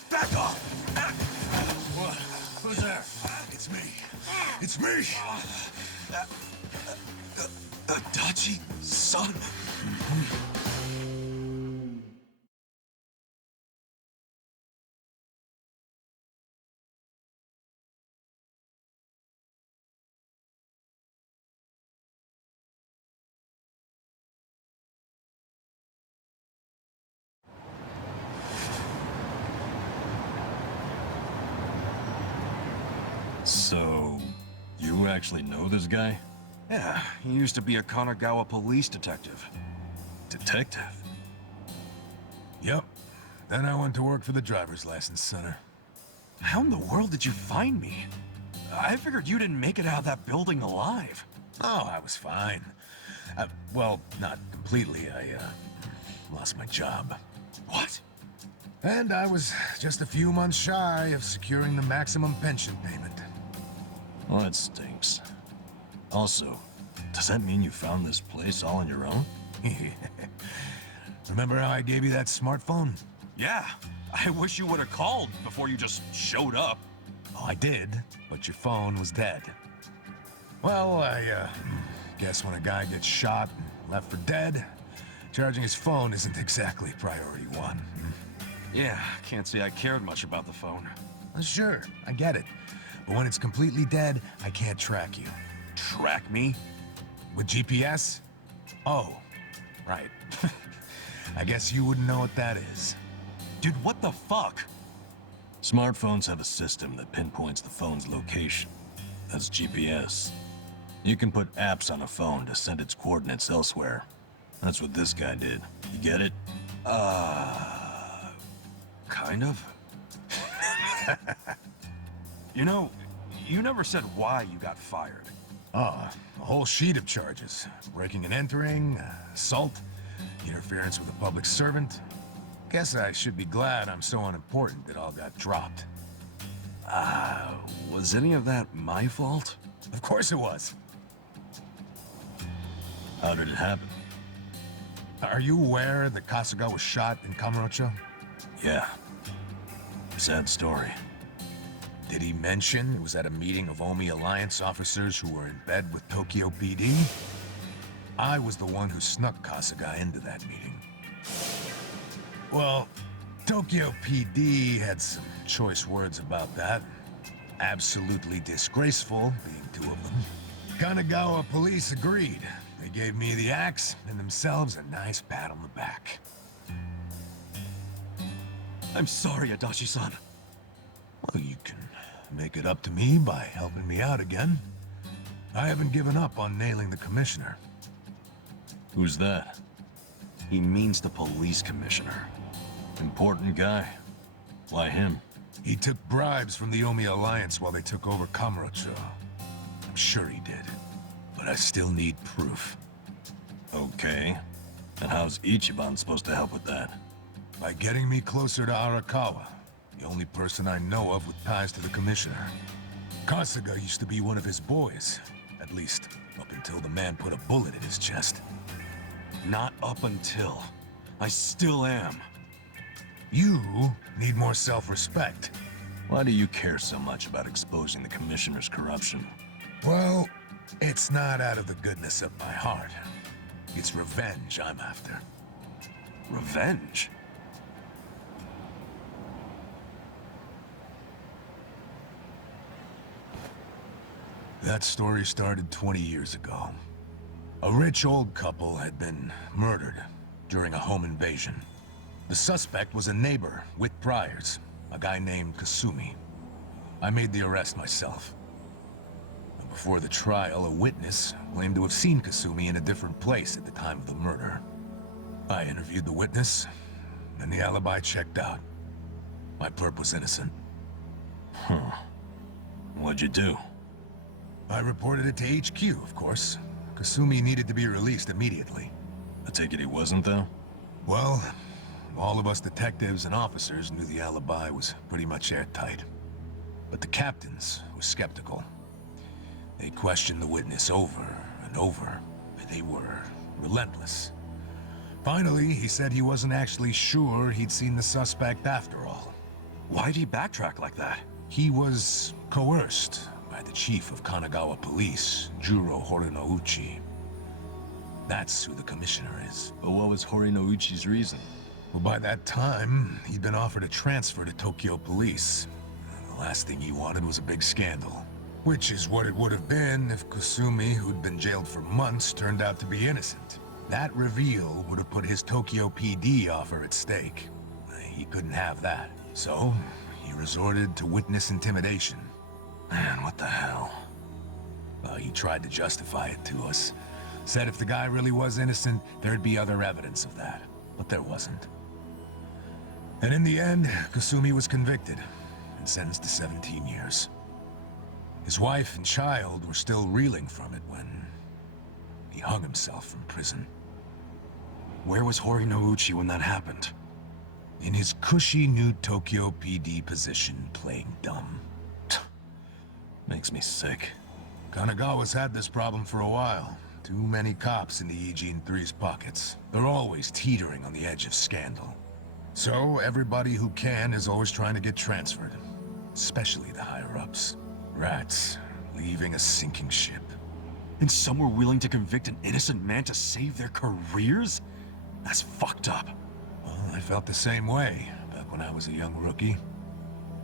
Back off! What? Who's there? It's me. It's me! Adachi, son. So, you actually know this guy? Yeah, he used to be a Kanagawa police detective. Detective? Yep. Then I went to work for the driver's license center. How in the world did you find me? I figured you didn't make it out of that building alive. Oh, I was fine. Well, not completely. I lost my job. What? And I was just a few months shy of securing the maximum pension payment. Well, that stinks. Also, does that mean you found this place all on your own? Remember how I gave you that smartphone? Yeah, I wish you would have called before you just showed up. Oh, I did, but your phone was dead. Well, I guess when a guy gets shot and left for dead, charging his phone isn't exactly priority one. Yeah, can't say I cared much about the phone. Sure, I get it. But when it's completely dead, I can't track you. Track me? With GPS? Oh, right. I guess you wouldn't know what that is. Dude, what the fuck? Smartphones have a system that pinpoints the phone's location. That's GPS. You can put apps on a phone to send its coordinates elsewhere. That's what this guy did. You get it? Kind of. You know, you never said why you got fired. Oh, a whole sheet of charges. Breaking and entering, assault, interference with a public servant. Guess I should be glad I'm so unimportant it all got dropped. Was any of that my fault? Of course it was. How did it happen? Are you aware that Kasuga was shot in Kamurocho? Yeah. Sad story. Did he mention it was at a meeting of Omi Alliance officers who were in bed with Tokyo PD? I was the one who snuck Kasuga into that meeting. Well, Tokyo PD had some choice words about that. Absolutely disgraceful, being two of them. Kanagawa police agreed. They gave me the axe and themselves a nice pat on the back. I'm sorry, Adachi-san. Well, you can make it up to me by helping me out again. I haven't given up on nailing the commissioner. Who's that? He means the police commissioner. Important guy. Why him? He took bribes from the Omi Alliance while they took over Kamurocho. I'm sure he did, but I still need proof. Okay. And how's Ichiban supposed to help with that? By getting me closer to Arakawa, the only person I know of with ties to the commissioner. Kasuga used to be one of his boys, at least up until the man put a bullet in his chest. Not up until. I still am. You need more self-respect. Why do you care so much about exposing the commissioner's corruption? Well, it's not out of the goodness of my heart. It's revenge I'm after. Revenge? That story started 20 years ago. A rich old couple had been murdered during a home invasion. The suspect was a neighbor with priors, a guy named Kasumi. I made the arrest myself. And before the trial, a witness claimed to have seen Kasumi in a different place at the time of the murder. I interviewed the witness, and the alibi checked out. My perp was innocent. Huh. What'd you do? I reported it to HQ, of course. Kasumi needed to be released immediately. I take it he wasn't, though? Well, all of us detectives and officers knew the alibi was pretty much airtight. But the captains were skeptical. They questioned the witness over and over. They were relentless. Finally, he said he wasn't actually sure he'd seen the suspect after all. Why'd he backtrack like that? He was coerced by the chief of Kanagawa Police, Juro Horinouchi. That's who the commissioner is. But what was Horinouchi's reason? Well, by that time, he'd been offered a transfer to Tokyo Police. The last thing he wanted was a big scandal. Which is what it would have been if Kasumi, who'd been jailed for months, turned out to be innocent. That reveal would have put his Tokyo PD offer at stake. He couldn't have that. So, he resorted to witness intimidation. Man, what the hell? He tried to justify it to us. Said if the guy really was innocent, there'd be other evidence of that. But there wasn't. And in the end, Kasumi was convicted and sentenced to 17 years. His wife and child were still reeling from it when he hung himself from prison. Where was Horinouchi when that happened? In his cushy new Tokyo PD position, playing dumb. Makes me sick. Kanagawa's had this problem for a while. Too many cops in the Eugene 3's pockets. They're always teetering on the edge of scandal. So everybody who can is always trying to get transferred. Especially the higher-ups. Rats, leaving a sinking ship. And some were willing to convict an innocent man to save their careers? That's fucked up. Well, I felt the same way back when I was a young rookie.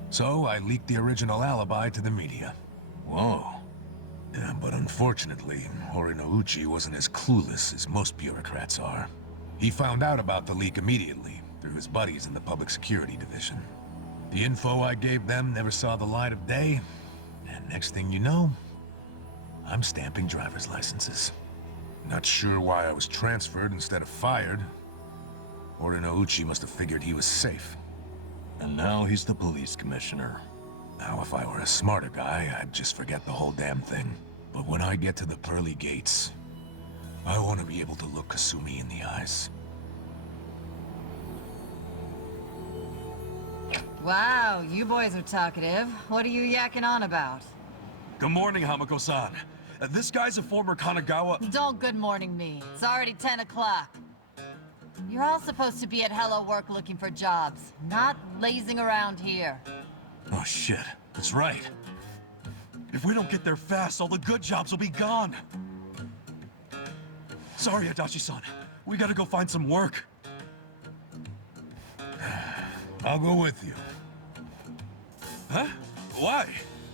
So I leaked the original alibi to the media. Whoa. Yeah, but unfortunately, Horinouchi wasn't as clueless as most bureaucrats are. He found out about the leak immediately, through his buddies in the Public Security Division. The info I gave them never saw the light of day, and next thing you know, I'm stamping driver's licenses. Not sure why I was transferred instead of fired. Horinouchi must have figured he was safe. And now he's the police commissioner. Now, if I were a smarter guy, I'd just forget the whole damn thing. But when I get to the pearly gates, I want to be able to look Kasumi in the eyes. Wow, you boys are talkative. What are you yakking on about? Good morning, Hamako-san. This guy's a former Kanagawa... Don't good morning me. It's already 10 o'clock. You're all supposed to be at Hello Work looking for jobs, not lazing around here. Oh shit, that's right. If we don't get there fast, all the good jobs will be gone. Sorry, Adachi-san. We gotta go find some work. I'll go with you. Huh? Why?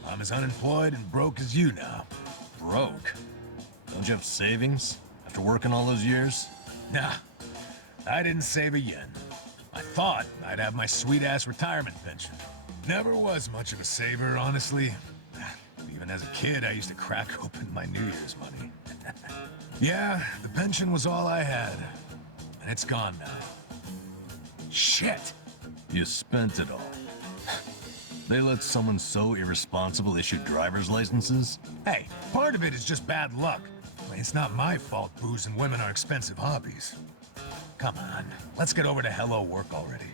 I'm as unemployed and broke as you now. Broke? Don't you have savings after working all those years? Nah, I didn't save a yen. I thought I'd have my sweet-ass retirement pension. Never was much of a saver, honestly. Even as a kid, I used to crack open my New Year's money. Yeah, the pension was all I had. And it's gone now. Shit! You spent it all. They let someone so irresponsible issue driver's licenses? Hey, part of it is just bad luck. It's not my fault booze and women are expensive hobbies. Come on, let's get over to Hello Work already.